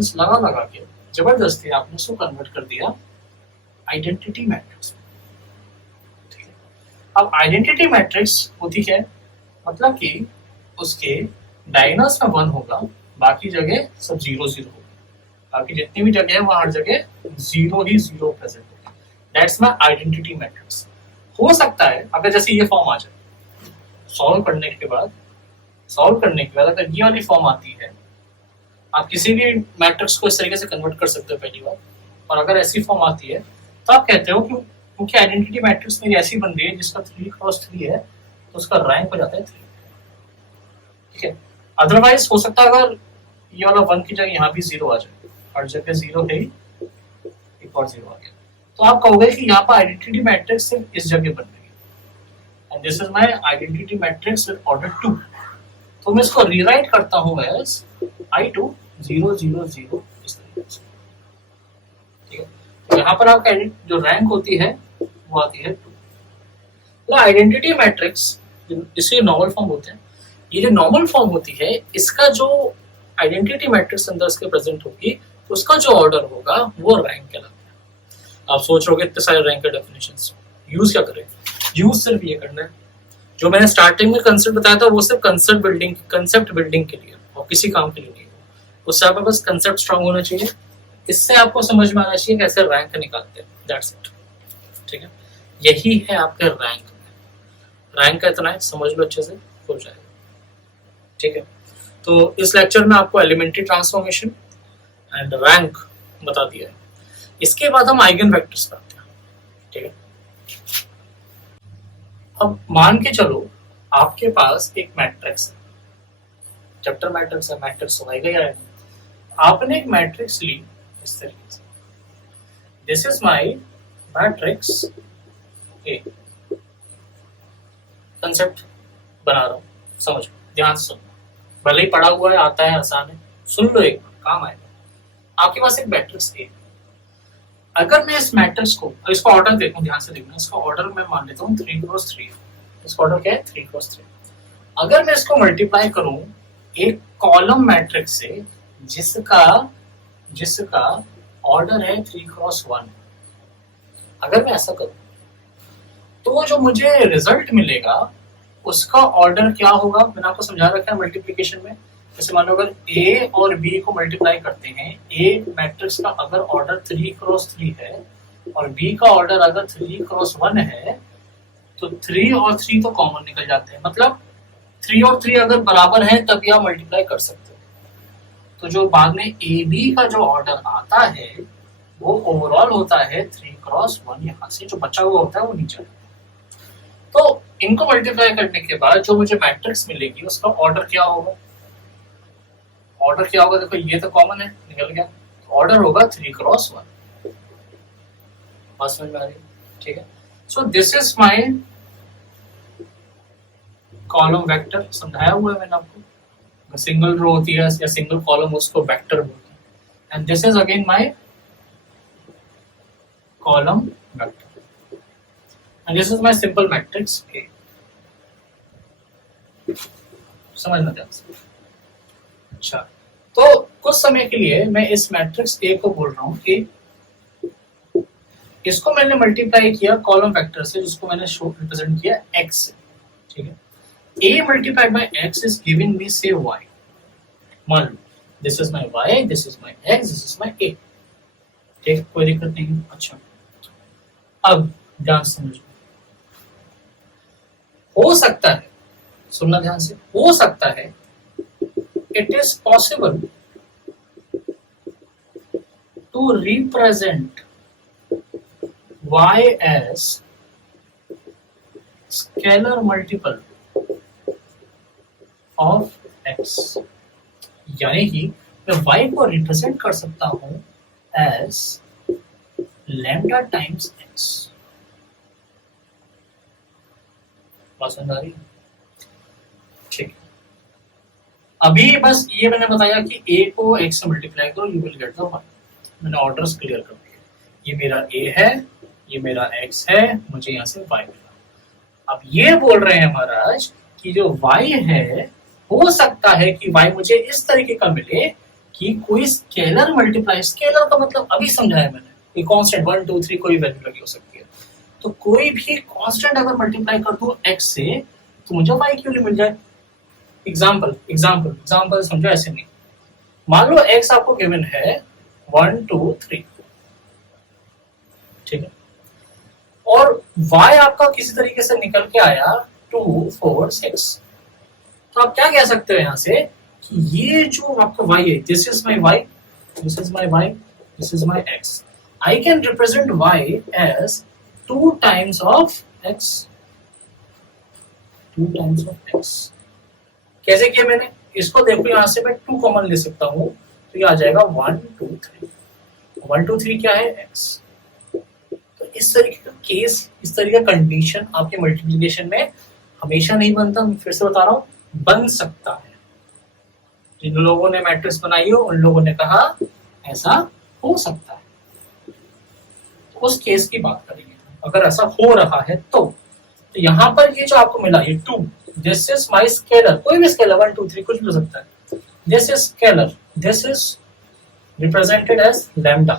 लगा के जबरदस्ती आपने उसको कन्वर्ट कर दिया आइडेंटिटी मैट्रिक्स। अब आइडेंटिटी मैट्रिक्स होती है मतलब कि उसके डायगोनल्स में 1 होगा, बाकी जगह सब 0 0 होगा, बाकी जितनी भी जगह है वहां हर जगह 0 ही 0 प्रेजेंट होगा। That's my identity matrix. हो सकता है अगर जैसे ये फॉर्म आ जाए, सॉल्व करने के बाद अगर ये वाली फॉर्म आती है, आप किसी भी मैट्रिक्स को इस तरीके से कन्वर्ट कर सकते हो। पहली बार और अगर ऐसी फॉर्म आती है तो आप कहते हो कि क्योंकि आइडेंटिटी मैट्रिक्स मेरी ऐसी बन रही है जिसका 3x3 है तो उसका रैंक हो जाता है 3। ठीक है, अदरवाइज हो सकता है अगर ये वाला 1 की जगह यहाँ भी 0 आ जाए, हर जगह 0 है ही, एक और 0 आ गया, तो आप कहोगे कि यहाँ पर आइडेंटिटी मैट्रिक्स सिर्फ इस जगह बन रही है and this is my identity matrix with order 2। तो मैं इसको रीराइट करता हूँ एज I2 0 0 0 इस तरीके से। ठीक है, तो यहाँ पर आपका जो रैंक होती है वो आती है 2। तो आइडेंटिटी मैट्रिक्स इसे नॉर्मल फॉर्म होते हैं। ये जो नॉर्मल फॉर्म होती है इसका जो आइडेंटिटी मैट्रिक्स अंदर इसके प्रेजेंट होगी तो उसका जो ऑर्डर होगा वो रैंक कहलाता है। आप सोच रहे हो इतने सारे रैंक के डेफिनेशंस, यूज क्या करें? यूज सिर्फ ये करना है, जो मैंने स्टार्टिंग में कंसेप्ट बताया था वो सिर्फ कंसेप्ट बिल्डिंग के लिए और किसी काम के लिए नहीं। उससे आपके पास कंसेप्ट स्ट्रांग होना चाहिए, इससे आपको समझ में आना चाहिए कैसे रैंक निकालते हैं, दैट्स इट। ठीक है, यही है आपके रैंक। रैंक का इतना है, समझ लो अच्छे से, हो जाएगा। ठीक है, तो इस लेक्चर में आपको एलिमेंट्री ट्रांसफॉर्मेशन एंड रैंक बता दिया है। इसके बाद हम आइगन वेक्टर्स करते हैं। ठीक है, अब मान के चलो आपके पास एक मैट्रिक्स है, चैप्टर मैट्रिक्स है, मैट्रिक्स होगा ही आएगा। आपने एक मैट्रिक्स ली इस तरीके से, this is my matrix A. Concept बना रहा हूं, समझ ध्यान से सुनो, भले ही पढ़ा हुआ है, आता है, आसान है, सुन लो, एक काम आएगा। आपके पास एक मैट्रिक्स ए, अगर मैं इस मैट्रिक्स को, इसका ऑर्डर देखूं, ध्यान से देखना, इसका ऑर्डर मैं मान लेता हूँ 3x3। इसका ऑर्डर क्या है? 3x3। अगर मैं इसको मल्टीप्लाई करूं एक कॉलम मैट्रिक्स से जिसका ऑर्डर है 3x1, अगर मैं ऐसा करूं तो जो मुझे रिजल्ट मिलेगा उसका ऑर्डर क्या होगा? मैंने आपको समझा रखा है मल्टीप्लिकेशन में। जैसे मान लो अगर ए और बी को मल्टीप्लाई करते हैं, ए मैट्रिक्स का अगर ऑर्डर 3x3 है और बी का ऑर्डर अगर 3x1 है तो 3 और 3 तो कॉमन निकल जाते हैं, मतलब 3 और 3 अगर बराबर है तभी आप मल्टीप्लाई कर सकते हो। तो जो बाद में ए बी का जो ऑर्डर आता है वो ओवरऑल होता है 3x1, यहाँ से जो बचा हुआ होता है वो नीचे। तो इनको मल्टीप्लाई करने के बाद जो मुझे मैट्रिक्स मिलेगी उसका ऑर्डर क्या होगा? ऑर्डर क्या होगा? देखो ये तो कॉमन है, निकल गया, ऑर्डर होगा 3x1। बात समझ में आ रही है? ठीक है, so this is my column vector. समझाया हुआ है मैंने आपको, सिंगल रो होती है या सिंगल कॉलम, उसको वेक्टर बोलते हैं। And this is again my column vector and this is my simple matrix A. समझना ध्यान से। अच्छा, तो कुछ समय के लिए मैं इस मैट्रिक्स ए को बोल रहा हूँ कि इसको मैंने मल्टीप्लाई किया कॉलम वेक्टर से, जिसको मैंने रिप्रेजेंट किया एक्स से। ठीक है, a multiplied by x is giving me say y. मान लो this is my y, this is my x, this is my a. ठीक, कोई दिक्कत नहीं। अच्छा, अब ध्यान समझो, हो सकता है, सुनना ध्यान से, हो सकता है it is possible to represent y as scalar multiple of x, यानी कि मैं y को रिप्रेजेंट कर सकता हूं एज लैम्डा टाइम्स x। पसंद आ रही है? ठीक, अभी बस ये मैंने बताया कि a को x से मल्टीप्लाई करो, you will get the y। मैंने ऑर्डर्स क्लियर कर दिए, ये मेरा a है, ये मेरा x है, मुझे यहाँ से y मिला। अब ये बोल रहे हैं महाराज कि जो y है, हो सकता है कि y मुझे इस तरीके का मिले कि कोई स्केलर मल्टीप्लाई, स्केलर का मतलब अभी समझाया मैंने, कोई कांस्टेंट 1 2 3 कोई वैल्यू लगी हो सकती है, तो कोई भी कांस्टेंट अगर मल्टीप्लाई कर दूं x से तो मुझे y की वैल्यू मिल जाए। एग्जांपल समझो, ऐसे नहीं, मान लो x आपको गिवन है 1 2 3, ठीक है, और y आपका किसी तरीके से निकल के आया 2 4 6, तो आप क्या कह सकते हो यहां से कि ये जो आपका y है, this is my y, this is my y, this is my x। I can represent y as 2 times of x, 2 times of x। कैसे किया मैंने? इसको देखो, यहां से मैं 2 कॉमन ले सकता हूं, तो ये आ जाएगा 1 2 3। 1 2 3 क्या है? x। तो इस तरीके का केस, इस तरीके का कंडीशन आपके मल्टीप्लिकेशन में हमेशा नहीं बनता, मैं फिर से बता रहा हूं, बन सकता है। जिन लोगों ने मैट्रिक्स बनाई हो उन लोगों ने कहा ऐसा हो सकता है, तो उस केस की बात करेंगे। अगर ऐसा हो रहा है तो यहाँ पर ये जो आपको मिला, ये 2, दिस इज माई स्केलर, कोई भी स्केलर 1 2 3 कुछ भी हो सकता है, this is scalar, this is represented as lambda,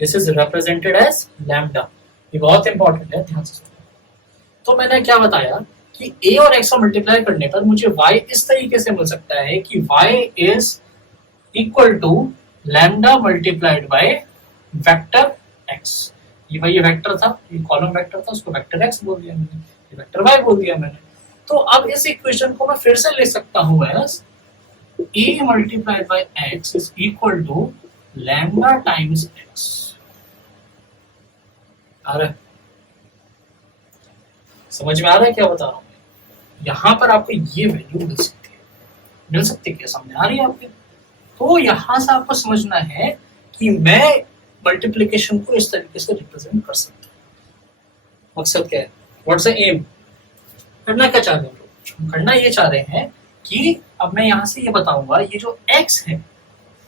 this is represented as lambda. ये बहुत इंपॉर्टेंट है, ध्यान से सुनो। तो मैंने क्या बताया कि a और x को मल्टीप्लाई करने पर मुझे y इस तरीके से मिल सकता है कि y is equal to lambda multiplied by vector x। ये भाई ये वेक्टर था, ये कॉलम वेक्टर था, उसको वेक्टर x बोल दिया मैंने, ये वेक्टर y बोल दिया मैंने। तो अब इस इक्वेशन को मैं फिर से लिख सकता हूं as a multiplied by x is equal to lambda times x। आ रहा है? समझ में आ रहा है क्या बता रहा हूँ? यहाँ पर आपको ये वैल्यू मिल सकती है, मिल सकती है, क्या समझ आ रही है आपके? तो यहाँ से आपको समझना है कि मैं मल्टीप्लिकेशन को इस तरीके से रिप्रेजेंट कर सकता हूँ। मकसद क्या है? What's the aim? करना क्या चाह रहे हैं लोग? करना ये चाह रहे हैं कि अब मैं यहाँ से ये बताऊंगा, ये जो x है,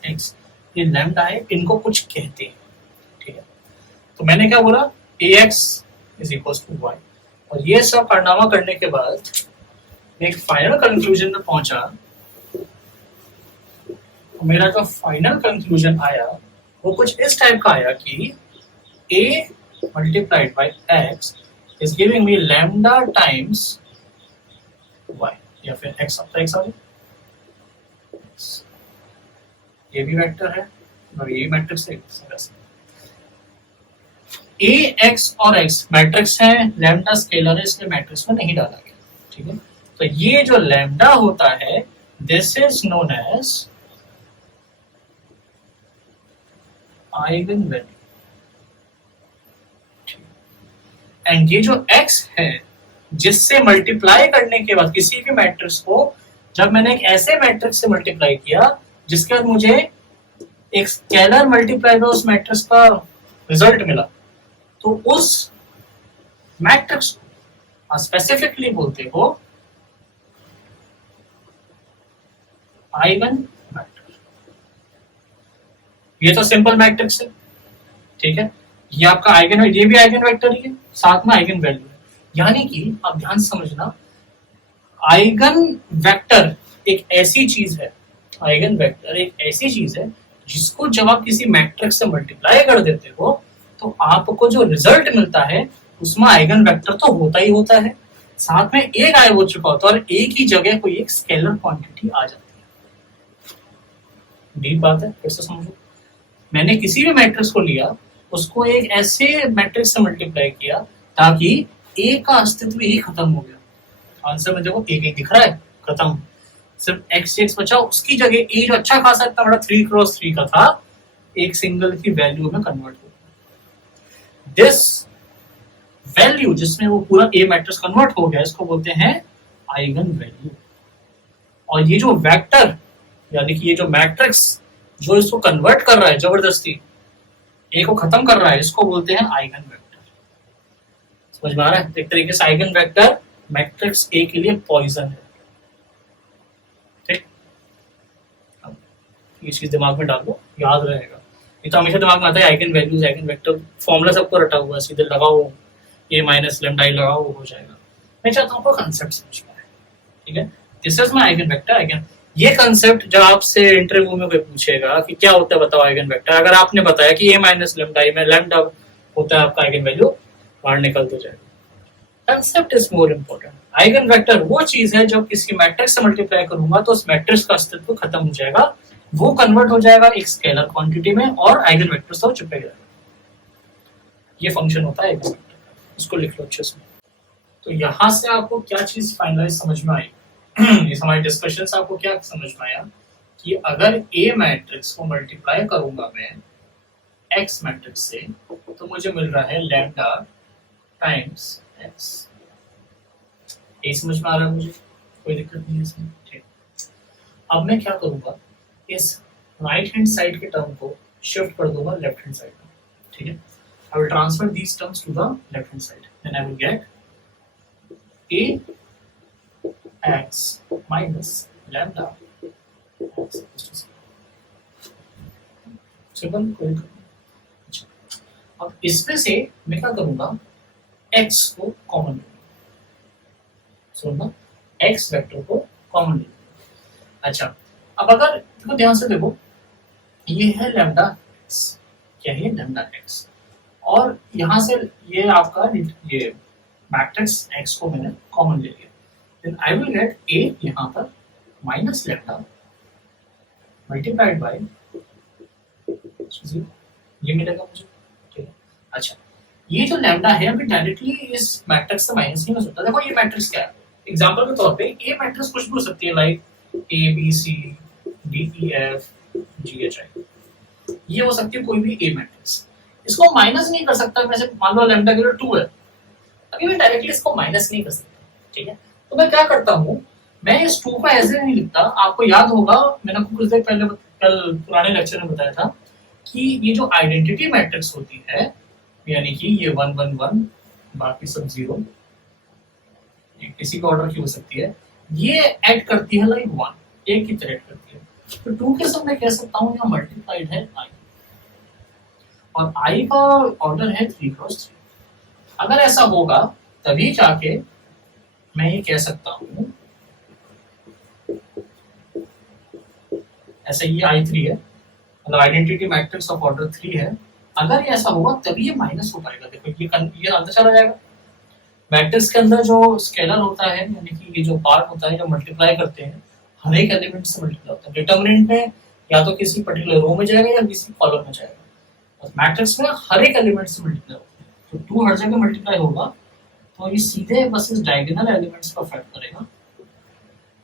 x ये लैम्डा है, इनको कुछ कहते हैं, ठीक है? तो मैंने क्या बोला, ax is equal to y, और ये सब कारनामा करने के बाद एक फाइनल कंक्लूजन में पहुंचा। तो मेरा जो फाइनल कंक्लूजन आया वो कुछ इस टाइप का आया कि a multiplied by x is giving me lambda times y, या फिर x ऑफ x आ जाए। ये भी वेक्टर है और ये मैट्रिक्स है। a x और x मैट्रिक्स है, लैम्डा स्केलर है, इसलिए मैट्रिक्स में नहीं डाला गया, ठीक है? तो ये जो लैम्डा होता है, this is known as eigen value, and ये जो x है, जिससे मल्टीप्लाई करने के बाद किसी भी मैट्रिक्स को, जब मैंने एक ऐसे मैट्रिक्स से मल्टीप्लाई किया जिसके बाद मुझे एक स्केलर मल्टीप्लाई में उस मैट्रिक्स का रिजल्ट मिला, तो उस मैट्रिक्स को स्पेसिफिकली बोलते हो आइगन मैट्रिक्स। ये तो सिंपल मैट्रिक्स है, ठीक है? ये आपका आइगन, ये भी आइगन वेक्टर ही है, साथ में आइगन वैल्यू है। यानी कि आप ध्यान से समझना, आइगन वेक्टर एक ऐसी चीज है, आइगन वेक्टर एक ऐसी चीज है जिसको जब आप किसी मैट्रिक्स से मल्टीप्लाई कर देते हो तो आपको जो रिजल्ट मिलता है उसमें आइगन वेक्टर तो होता ही होता है, साथ में एक गायब हो चुका होता है और एक ही जगह कोई एक स्केलर क्वांटिटी आ जाती है। डीप बात है, फिर से समझो। मैंने किसी भी मैट्रिक्स को लिया, उसको एक ऐसे मैट्रिक्स से मल्टीप्लाई किया ताकि ए का अस्तित्व ही खत्म हो गया। आंसर में देखो एक ही दिख रहा है, खत्म, सिर्फ x बचा, उसकी जगह ए जो अच्छा खासा इतना बड़ा 3x3 का था, एक सिंगल की वैल्यू में कन्वर्ट हो गया। दिस वैल्यू जिसमें वो पूरा ए मैट्रिक्स कन्वर्ट हो गया, इसको बोलते हैं आइगन वैल्यू। और ये जो वेक्टर, यानी कि ये जो मैट्रिक्स जो इसको कन्वर्ट कर रहा है जबरदस्ती, ए को खत्म कर रहा है, इसको बोलते हैं आइगन वेक्टर। समझ में आ रहा है? एक तरीके से आइगन वेक्टर मैट्रिक्स ए के लिए पॉइजन है। ठीक, ये चीज दिमाग में डाल लो, याद रहेगा। ये तो हमेशा दिमाग में आता है, eigen values, eigen vector, formula सबको रटा हुआ है, सीधे लगाओ, ए माइनस लैम्डा लगाओ, हो जाएगा। मैं चाहता हूँ आपको कंसेप्ट समझ में आए, ठीक है? This is my eigen vector, eigen. ये कंसेप्ट जब आपसे इंटरव्यू में कोई पूछेगा कि क्या होता है बताओ आइगन वेक्टर, अगर आपने बताया कि ए माइनस लैम्डा में लैम्डा होता है आपका आइगन वैल्यू, बाहर निकल तो जाएगा। Concept is more important. Eigen vector वो चीज है जब किसी मैट्रिक्स से मल्टीप्लाई करूंगा तो उस मैट्रिक्स का अस्तित्व खत्म हो जाएगा, वो कन्वर्ट हो जाएगा एक स्केलर क्वांटिटी में और आइगन वेक्टर से चिपक जाएगा। ये फंक्शन होता है आइगन वेक्टर का, इसको लिख लो अच्छे से। तो यहां से आपको क्या चीज फाइनलाइज समझ में आई? इस हमारे डिस्कशन से आपको क्या समझ में आया कि अगर ए मैट्रिक्स को मल्टीप्लाई करूंगा मैं एक्स मैट्रिक्स से, तो मुझे मिल रहा है लैम्डा टाइम्स एक्स। ये समझ में आ रहा है मुझे, कोई दिक्कत नहीं है इसमें, ठीक। अब मैं क्या करूंगा, इस राइट हैंड साइड के टर्म को शिफ्ट कर दूंगा लेफ्ट हैंड साइड में, ठीक है। I will transfer these terms to the left hand side. Then I will get a x minus lambda x equals to 0. Simple, कोई अच्छा। अब इसमें से मैं क्या करूंगा, x को कॉमन लूंगा, सुनना, x वेक्टर को कॉमन लूंगा। अच्छा, अब अगर देखो ध्यान से देखो, ये है लैम्डा x, क्या है लैम्डा x, और यहाँ से ये आपका ये मैट्रिक्स x को मैंने कॉमन ले लिया, then I will get a यहाँ पर माइनस लैम्डा मल्टीप्लाइड बाय 0, ये मिलेगा मुझे, ठीक है। अच्छा, ये जो लैम्डा है अभी डायरेक्टली इस मैट्रिक्स से माइनस नहीं हो सकता। देखो ये मैट्रिक्स क्या है, एग्जांपल के तौर पे ये मैट्रिक्स कुछ भी हो सकती है, like a b c d e f g h i, ये हो सकती है कोई भी a मैट्रिक्स। इसको माइनस नहीं कर सकता मैं, मान लो लैम्डा की 2 है, अभी मैं डायरेक्टली इसको माइनस नहीं कर सकता, ठीक है। तो मैं क्या करता हूँ, मैं इस 2 को ऐसे नहीं लिखता। आपको याद होगा मैंने आपको कुछ देर पहले कल पुराने लेक्चर में बताया था कि ये जो आइडेंटिटी मैट्रिक्स होती है, यानी कि ये 1 1 1 बाकी सब 0, किसी का ऑर्डर की हो सकती है, ये ऐड करती है लाइक 1, एक की तरह ऐड करती है। तो 2 के साथ मैं कह सकता हूँ यहाँ मल्टीप्लाइड है i, और i का ऑर्डर है 3x3। अगर ऐसा होगा तभी जाके मैं ये कह सकता हूँ, ऐसा ये i3 है, मतलब आइडेंटिटी मैट्रिक्स ऑफ ऑर्डर 3 है। अगर ये ऐसा होगा तभी ये माइनस हो पाएगा। देखो ये अंदर चला जाएगा, मैट्रिक्स के अंदर जो स्केलर होता है, यानी कि ये जो पार्ट होता है जो मल्टीप्लाई करते हैं, हर एक एलिमेंट से मल्टीप्लाई होता है। डिटरमिनेंट में या तो किसी पर्टिकुलर रो में जाएगा या किसी कॉलम में जाएगा, मैट्रिक्स में हर एक एलिमेंट से मल्टीप्लाई होता है। तो 2 हर जगह मल्टीप्लाई होगा, तो ये सीधे बस इस डायगोनल एलिमेंट्स को अफेक्ट करेगा,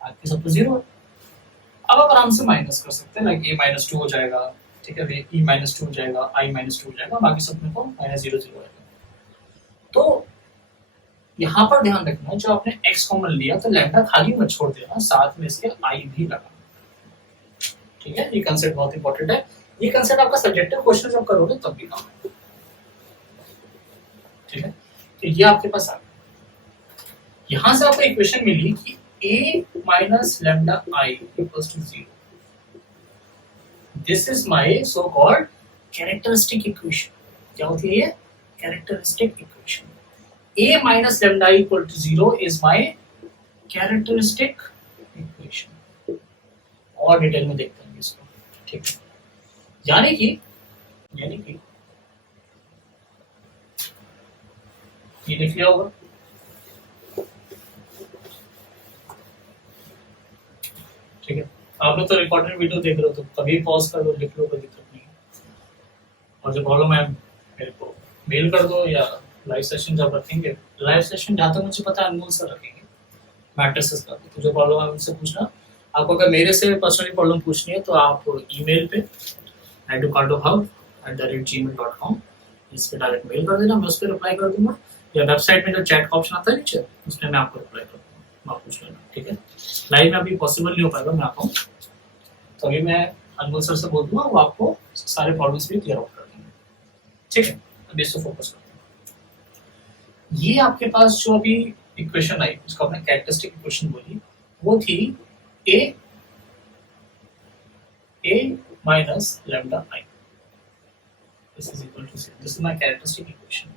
बाकी सब तो 0 है। अब आप आराम से माइनस कर सकते हैं, लाइक a-2 हो जाएगा, ठीक है, e-2 हो जाएगा, i-2 हो जाएगा, बाकी सब में तो -0 0 आएगा। तो यहाँ पर ध्यान रखना, जो आपने x कॉमन लिया तो लैम्डा खाली मत छोड़ देना, साथ में इसके i भी लगा, ठीक है। ये कंसेप्ट बहुत इंपॉर्टेंट है, ये कंसेप्ट आपका सब्जेक्टिव क्वेश्चन जब करोगे तब भी काम आएगा, ठीक है। तो ये आपके पास आ गया। यहां से आपको इक्वेशन मिली कि a minus lambda I equals to 0. This is my so-called characteristic equation. क्या होती है ये? Characteristic equation. A minus lambda I equal to 0 is my characteristic equation. और डिटेल में देखते हैं इसको, ठीक है। यानी कि ये लिख लिया होगा, ठीक है। आप लोग तो रिकॉर्डेड वीडियो देख रहे हो तो कभी पॉज कर लो, लिख लो, कोई दिक्कत नहीं है। और जो प्रॉब्लम है मेरे को मेल कर दो, या लाइव सेशन जब रखेंगे, लाइव सेशन जहाँ तक मुझे पता है अनमोल सर रखेंगे मैट्रिसेस का, तो जो प्रॉब्लम है उनसे पूछना। आपको अगर मेरे से पर्सनली प्रॉब्लम पूछनी है तो आप ईमेल पे educardohub@gmail.com इस पे डायरेक्ट मेल कर देना, मैं उस पर रिप्लाई कर दूंगा, या वेबसाइट में जो चैट का ऑप्शन आता है नीचे उसमें मैं आपको रिप्लाई कर दूंगा, आप पूछ लेना, ठीक है। लाइव में अभी पॉसिबल नहीं हो पाएगा, मैं आता हूँ तो अभी मैं अनमोल सर से बोल दूंगा, वो आपको सारे प्रॉब्लम्स भी क्लियर आउट कर देंगे, ठीक है। अभी इसको फोकस करते हैं। ये आपके पास जो अभी इक्वेशन आई, उसको आपने कैरेक्टरिस्टिक इक्वेशन बोली, वो थी a minus lambda I. This is equal to 0. This is my characteristic equation.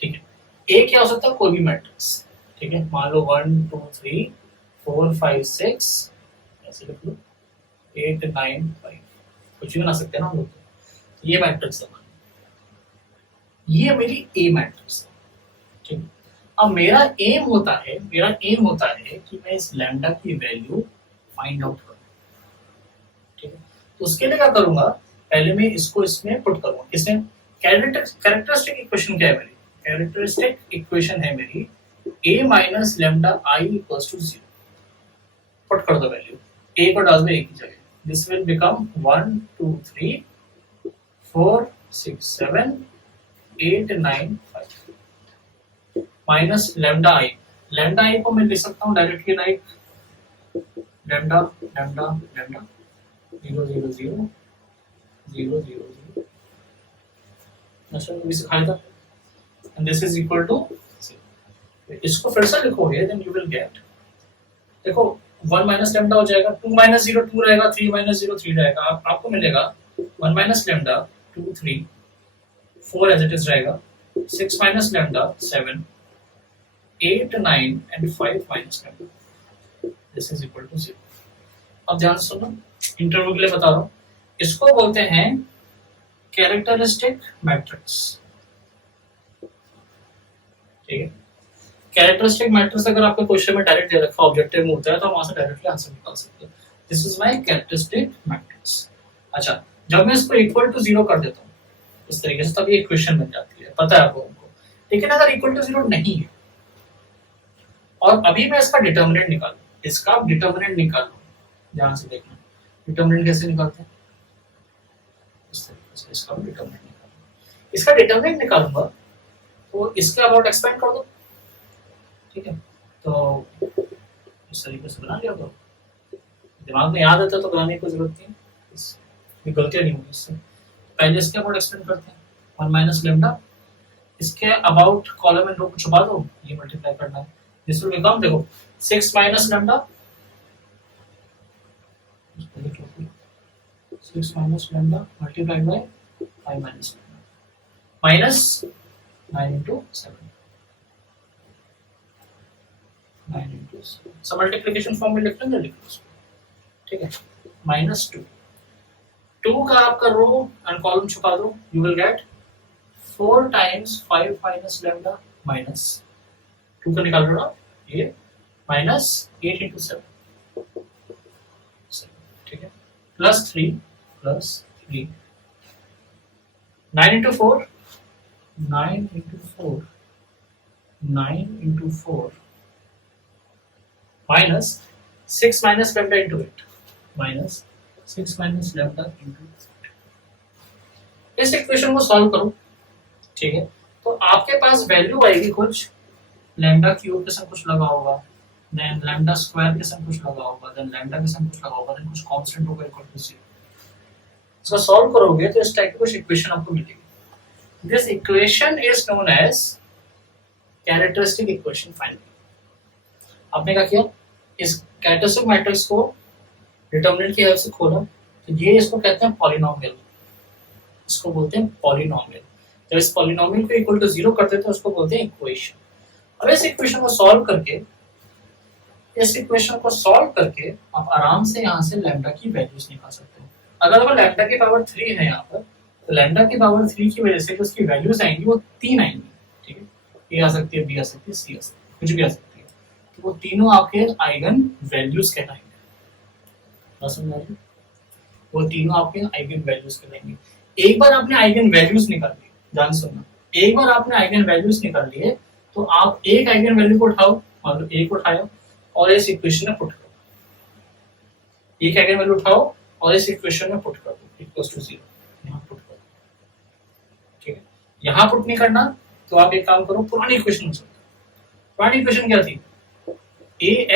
ठीक है। a क्या हो सकता है? कोई भी मैट्रिक्स, ठीक है। मान लो 1 2 3 4 5 6, ऐसे लिख लो 8 9 5, कुछ भी बना सकते हैं ना हम लोग। ये मैट्रिक्स है, ये मेरी a मैट्रिक्स है, ठीक है। अब मेरा एम होता है कि मैं इस लैम्डा की वैल्यू फाइंड आउट करूं, ठीक है। तो उसके लिए क्या करूंगा, पहले मैं इसको इसमें पुट करूंगा। इसमें कैरेक्टरिस्टिक इक्वेशन क्या है मेरी? कैरेक्टरिस्टिक इक्वेशन है मेरी a minus lambda I equals to 0। Put कर दो वैल्यू, a को डाल दो एक ही जगह। This will become 1 2 3 4 6 7 8 9 5 minus lambda I. Lambda I को मैं लिख सकता हूँ directly like lambda lambda lambda 0 0 0 0 0 0। अच्छा ये सिखाया था and this is equal to, इसको फिर से लिखोगे देन यू विल गेट, देखो 1 माइनस लैम्डा हो जाएगा, 2 माइनस 0 2 रहेगा, 3 माइनस 0 3 रहेगा, आपको मिलेगा 1 minus lambda 2 3 4 as it is रहेगा, 6 minus lambda 7 8 9 and 5 minus lambda, this is equal to 0। अब ध्यान से सुनो, इंटरव्यू के लिए बता रहा हूँ, इसको बोलते हैं कैरेक्टरिस्टिक मैट्रिक्स। ठीक है, कैरेक्टरिस्टिक मैट्रिक्स अगर आपके क्वेश्चन में डायरेक्ट दे रखा ऑब्जेक्टिव में होता है तो वहां से डायरेक्टली आंसर निकाल सकते हैं। This is my characteristic matrix. अच्छा, जब मैं इसको इक्वल टू 0 कर देता हूँ इस तरीके से, तब ये इक्वेशन बन जाती है, पता है आपको उनको। लेकिन अगर इक्वल टू 0 नहीं है और अभी मैं इसका डिटर्मिनेंट निकालूं, इसका डिटर्मिनेंट निकालूं, ध्यान से देखना डिटर्मिनेंट कैसे निकालते हैं, इस तरीके से इसका डिटर्मिनेंट निकालूं। इसका डिटर्मिनेंट निकालूंगा तो इसके अबाउट एक्सपेंड कर दो। ठीक है, तो इस तरीके से बना लिया करो, दिमाग में याद आता तो बनाने की कोई जरूरत नहीं, इसमें गलतियां नहीं होगी इससे। पहले इसके अबाउट एक्सपेंड करते हैं, 1 माइनस लैम्डा, इसके अबाउट कॉलम एंड रो को छुपा दो, ये मल्टीप्लाई करना है, दिस विल बिकम, देखो 6 minus lambda 6 minus lambda multiplied bye 5 minus lambda minus 9 into 7 9 into 7, सब मल्टीप्लिकेशन फॉर्म में लिख लेंगे, लिख लो उसको। ठीक है, माइनस 2 2 का आपका रो एंड कॉलम छुपा दो, you will get 4 times 5 minus lambda minus 2 का निकाल लो ये माइनस 8 into 7। ठीक है, plus 3 9 into 4 9 into 4 9 into 4 minus 6 minus lambda into 8 minus 6 minus lambda into 8। इस इक्वेशन को सॉल्व करो। ठीक है, तो आपके पास वैल्यू आएगी कुछ लैम्डा क्यूब के संग कुछ लगा होगा, देन लैम्डा स्क्वायर के संग कुछ लगा होगा, देन लैम्डा के संग कुछ लगा होगा, देन कुछ कांस्टेंट होगा इक्वल टू 0। इसको सॉल्व करोगे तो इस टाइप की कुछ इक्वेशन आपको मिलेगी। This equation is known as characteristic equation finally। आपने क्या किया, इस कैरेक्टरिस्टिक मैट्रिक्स को डिटरमिनेंट की हेल्प से खोला, तो ये इसको कहते हैं पॉलिनोमियल, इसको बोलते हैं पॉलिनोमियल। जब इस पॉलिनोमियल को इक्वल टू 0 कर देते हैं उसको बोलते हैं इक्वेशन। अब इस इक्वेशन को सॉल्व करके आप आराम से यहाँ से लैम्डा की वैल्यूज निकाल सकते हो। अगर लैम्डा की पावर 3 है यहाँ पर, तो लैम्डा की पावर 3 की वजह से जो उसकी वैल्यूज आएंगी वो 3 आएंगी। ठीक है, ए आ सकती है, बी आ सकती है, सी आ सकती है, कुछ भी आ सकती है, तो वो तीनों आपके आइगन वैल्यूज कहलाएंगे। समझ आ रही है? वो तीनों आपके आइगन वैल्यूज कहलाएंगे। एक बार आपने आइगन वैल्यूज निकाल लिए, ध्यान सुनना, एक बार आपने आइगन वैल्यूज निकाल लिए तो आप एक आइगन वैल्यू को उठाओ, मतलब एक उठाया और इस इक्वेशन में पुट करो, एक आइगन वैल्यू उठाओ और इस इक्वेशन में पुट कर दो इक्वल्स टू 0, यहाँ पुट कर दो। ठीक है, यहाँ पुट नहीं करना तो आप एक काम करो, पुरानी इक्वेशन में चलते। पुरानी इक्वेशन क्या थी,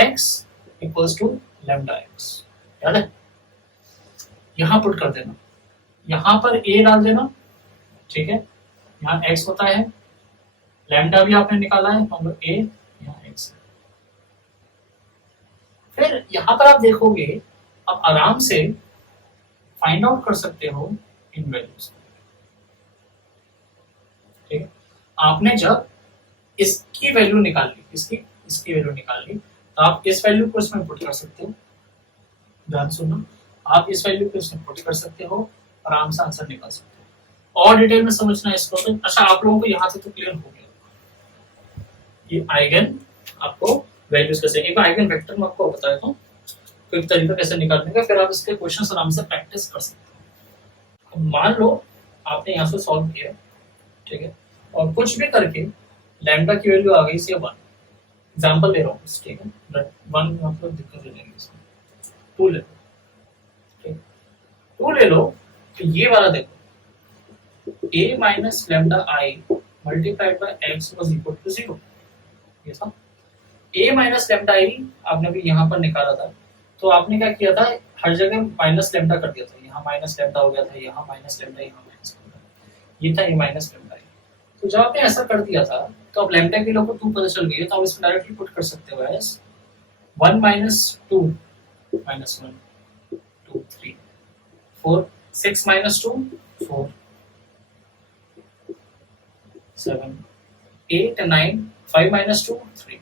ax equals to lambda x, याद है? यहाँ पुट कर देना, यहाँ पर a डाल देना। ठीक है, यहाँ x होता है, लैम्डा भी आपने निकाला है, मतलब a यहाँ x है। फिर यहाँ पर आप देखोगे, आप आराम से फाइंड आउट कर सकते हो इन वैल्यूज। ठीक है, आपने जब इसकी वैल्यू निकाल ली, इसकी वैल्यू निकाल ली, तो आप इस वैल्यू को इसमें पुट कर सकते हो। ध्यान सुनो, आप इस वैल्यू को इसमें पुट कर सकते हो, आराम से आंसर निकाल सकते हो। और डिटेल में समझना है इसको तो अच्छा, आप लोगों को यहाँ से तो क्लियर हो गया ये आइगन आपको वैल्यूज कैसे, एक आइगन वेक्टर मैं आपको बताया था कोई तरीका कैसे निकालने का, फिर आप इसके क्वेश्चन आराम से प्रैक्टिस कर सकते हो। अब मान लो आपने यहाँ से सॉल्व किया, ठीक है, और कुछ भी करके लैम्डा की वैल्यू आ गई से 1, एग्जांपल ले रहा हूँ, ठीक है, 1 मतलब दिक्कत नहीं है इसमें, 2 ले लो, ठीक, 2 ले लो, तो ये वाला देखो, a minus lambda I multiplied by x was equal to 0। ये था a माइनस लेमडा आई, आपने भी यहाँ पर निकाला था, तो आपने क्या किया था, हर जगह माइनस लेमडा कर दिया था, यहाँ माइनस लेमडा हो गया था, यहाँ माइनस लेमडा, यहाँ माइनस लेमडा, ये था a माइनस लेमडा आई। तो जब आपने ऐसा कर दिया था तो अब लेमडा की लोग को 2 पता चल गई है, तो आप इसमें डायरेक्टली पुट कर सकते हो as 1 minus 2 minus 1 2 3 4 6 minus 2 4 7 8 9 5 minus 2 3।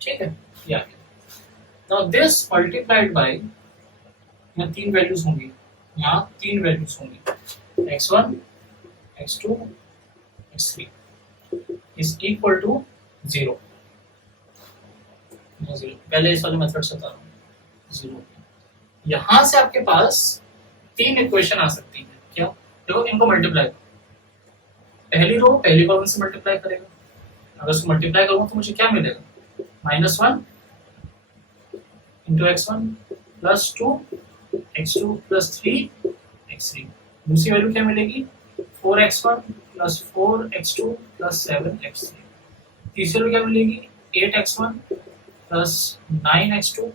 ठीक है, या नाउ दिस मल्टीप्लाइड बाय, यहाँ 3 वैल्यूज होंगी, यहाँ 3 वैल्यूज होंगी, x1 x2 x3 is equal to 0। पहले इस वाले मेथड से बता रहा हूँ 0। यहां से आपके पास 3 इक्वेशन आ सकती है। क्या? देखो, इनको मल्टीप्लाई, पहली रो पहली कॉलम से मल्टीप्लाई करेगा, अगर उसको मल्टीप्लाई करूंगा तो मुझे क्या मिलेगा, -1 into x1 plus 2 x2 plus 3 x3। दूसरी वैल्यू क्या मिलेगी, 4x1 plus 4x2 plus 7x3। तीसरी वैल्यू क्या मिलेगी, 8x1 plus 9x2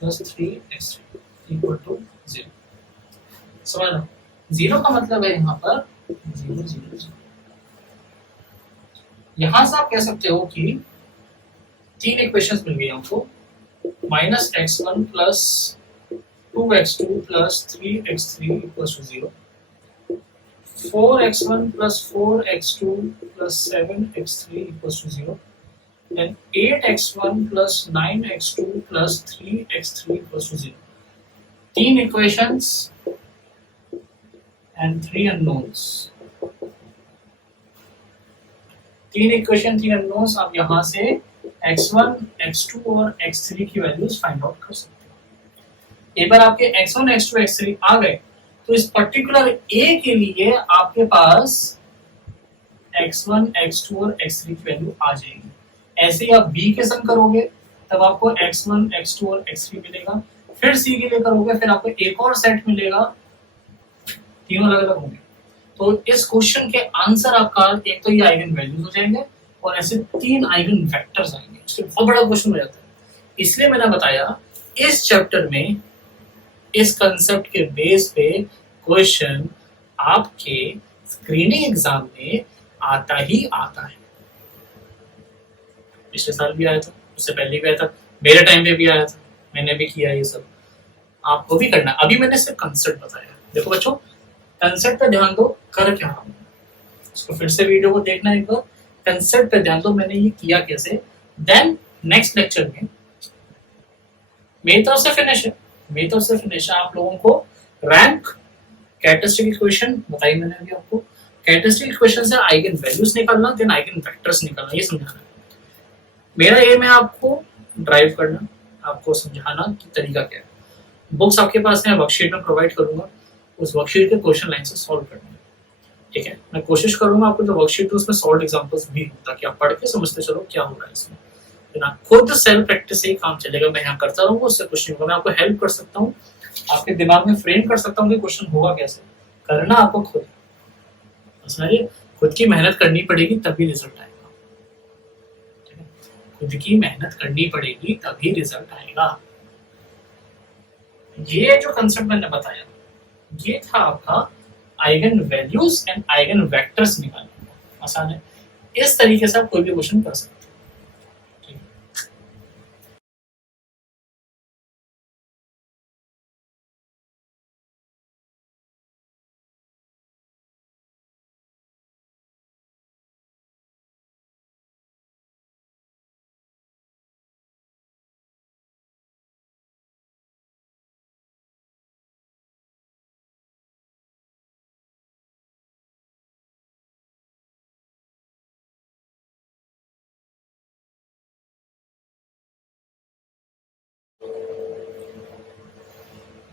plus 3x3 equal to 0। समझ लो, 0 का मतलब है यहाँ पर 0 0 0। यहां से आप कह सकते हो कि 3 इक्वेशंस मिल गई हमको, -x1 plus 2x2 plus 3x3 equals to 0, 4x1 plus 4x2 plus 7x3 equals to 0, then 8x1 plus 9x2 plus 3x3 equals to 0। 3 equations and 3 unknowns। 3 equation 3 unknowns, आप यहाँ से x1, x2 और x3 की values find out कर सकते हो। एक बार आपके x1, x2, x3 आ गए तो इस पर्टिकुलर a के लिए आपके पास x1, x2 और x3 की वैल्यू आ जाएगी। ऐसे ही आप b के सम करोगे तब आपको x1, x2 और x3 मिलेगा, फिर c के लिए करोगे फिर आपको एक और सेट मिलेगा, तीनों अलग अलग होंगे। तो इस क्वेश्चन के आंसर आपका एक तो ये आइगन वैल्यूज हो जाएंगे और ऐसे 3 आइगन वेक्टर्स आएंगे, इसलिए बहुत बड़ा क्वेश्चन हो जाता है। इसलिए मैंने बताया इस चैप्टर में इस कंसेप्ट के बेस पे क्वेश्चन आपके स्क्रीनिंग एग्जाम में आता ही आता है। पिछले साल भी आया था, उससे पहले भी आया था, मेरे टाइम पे भी आया था, मैंने भी किया ये सब, आपको भी करना। अभी मैंने सिर्फ कंसेप्ट बताया। देखो बच्चों, कंसेप्ट पे ध्यान दो, कर क्या रहा हूँ, इसको फिर से वीडियो को देखना एक बार, कंसेप्ट पे ध्यान दो मैंने ये किया कैसे। देन नेक्स्ट लेक्चर में मेरी तरफ से फिनिश है, मेरी तरफ से फिनिश है। आप लोगों को रैंक, कैरेक्टरिस्टिक इक्वेशन बताई मैंने अभी आपको, कैरेक्टरिस्टिक इक्वेशन से आइगन वैल्यूज निकालना, देन आइगन वेक्टर्स निकालना, ये समझाना है। मेरा एम है आपको ड्राइव करना, आपको समझाना कि तरीका क्या है। बुक्स आपके पास है, वर्कशीट में प्रोवाइड करूंगा, उस वर्कशीट के क्वेश्चन लाइन से सॉल्व करना है। ठीक है, मैं कोशिश करूंगा आपको जो वर्कशीट है उसमें सॉल्व एग्जांपल्स भी हो, ताकि आप पढ़ के समझते चलो क्या हो रहा है इसमें। ना खुद सेल्फ प्रैक्टिस से ही काम चलेगा, मैं यहाँ करता रहूंगा, उससे कुछ नहीं होगा। मैं आपको हेल्प कर सकता हूँ, आपके दिमाग में फ्रेम कर सकता हूँ कि क्वेश्चन होगा कैसे। करना आपको खुद, समझिए, खुद की मेहनत करनी पड़ेगी तभी रिजल्ट आएगा। खुद की मेहनत करनी पड़ेगी तभी रिजल्ट आएगा। ये जो कंसेप्ट मैंने बताया ये था आपका eigen values and eigen vectors निकालने का। आसान है, इस तरीके से आप कोई भी क्वेश्चन कर सकते हैं।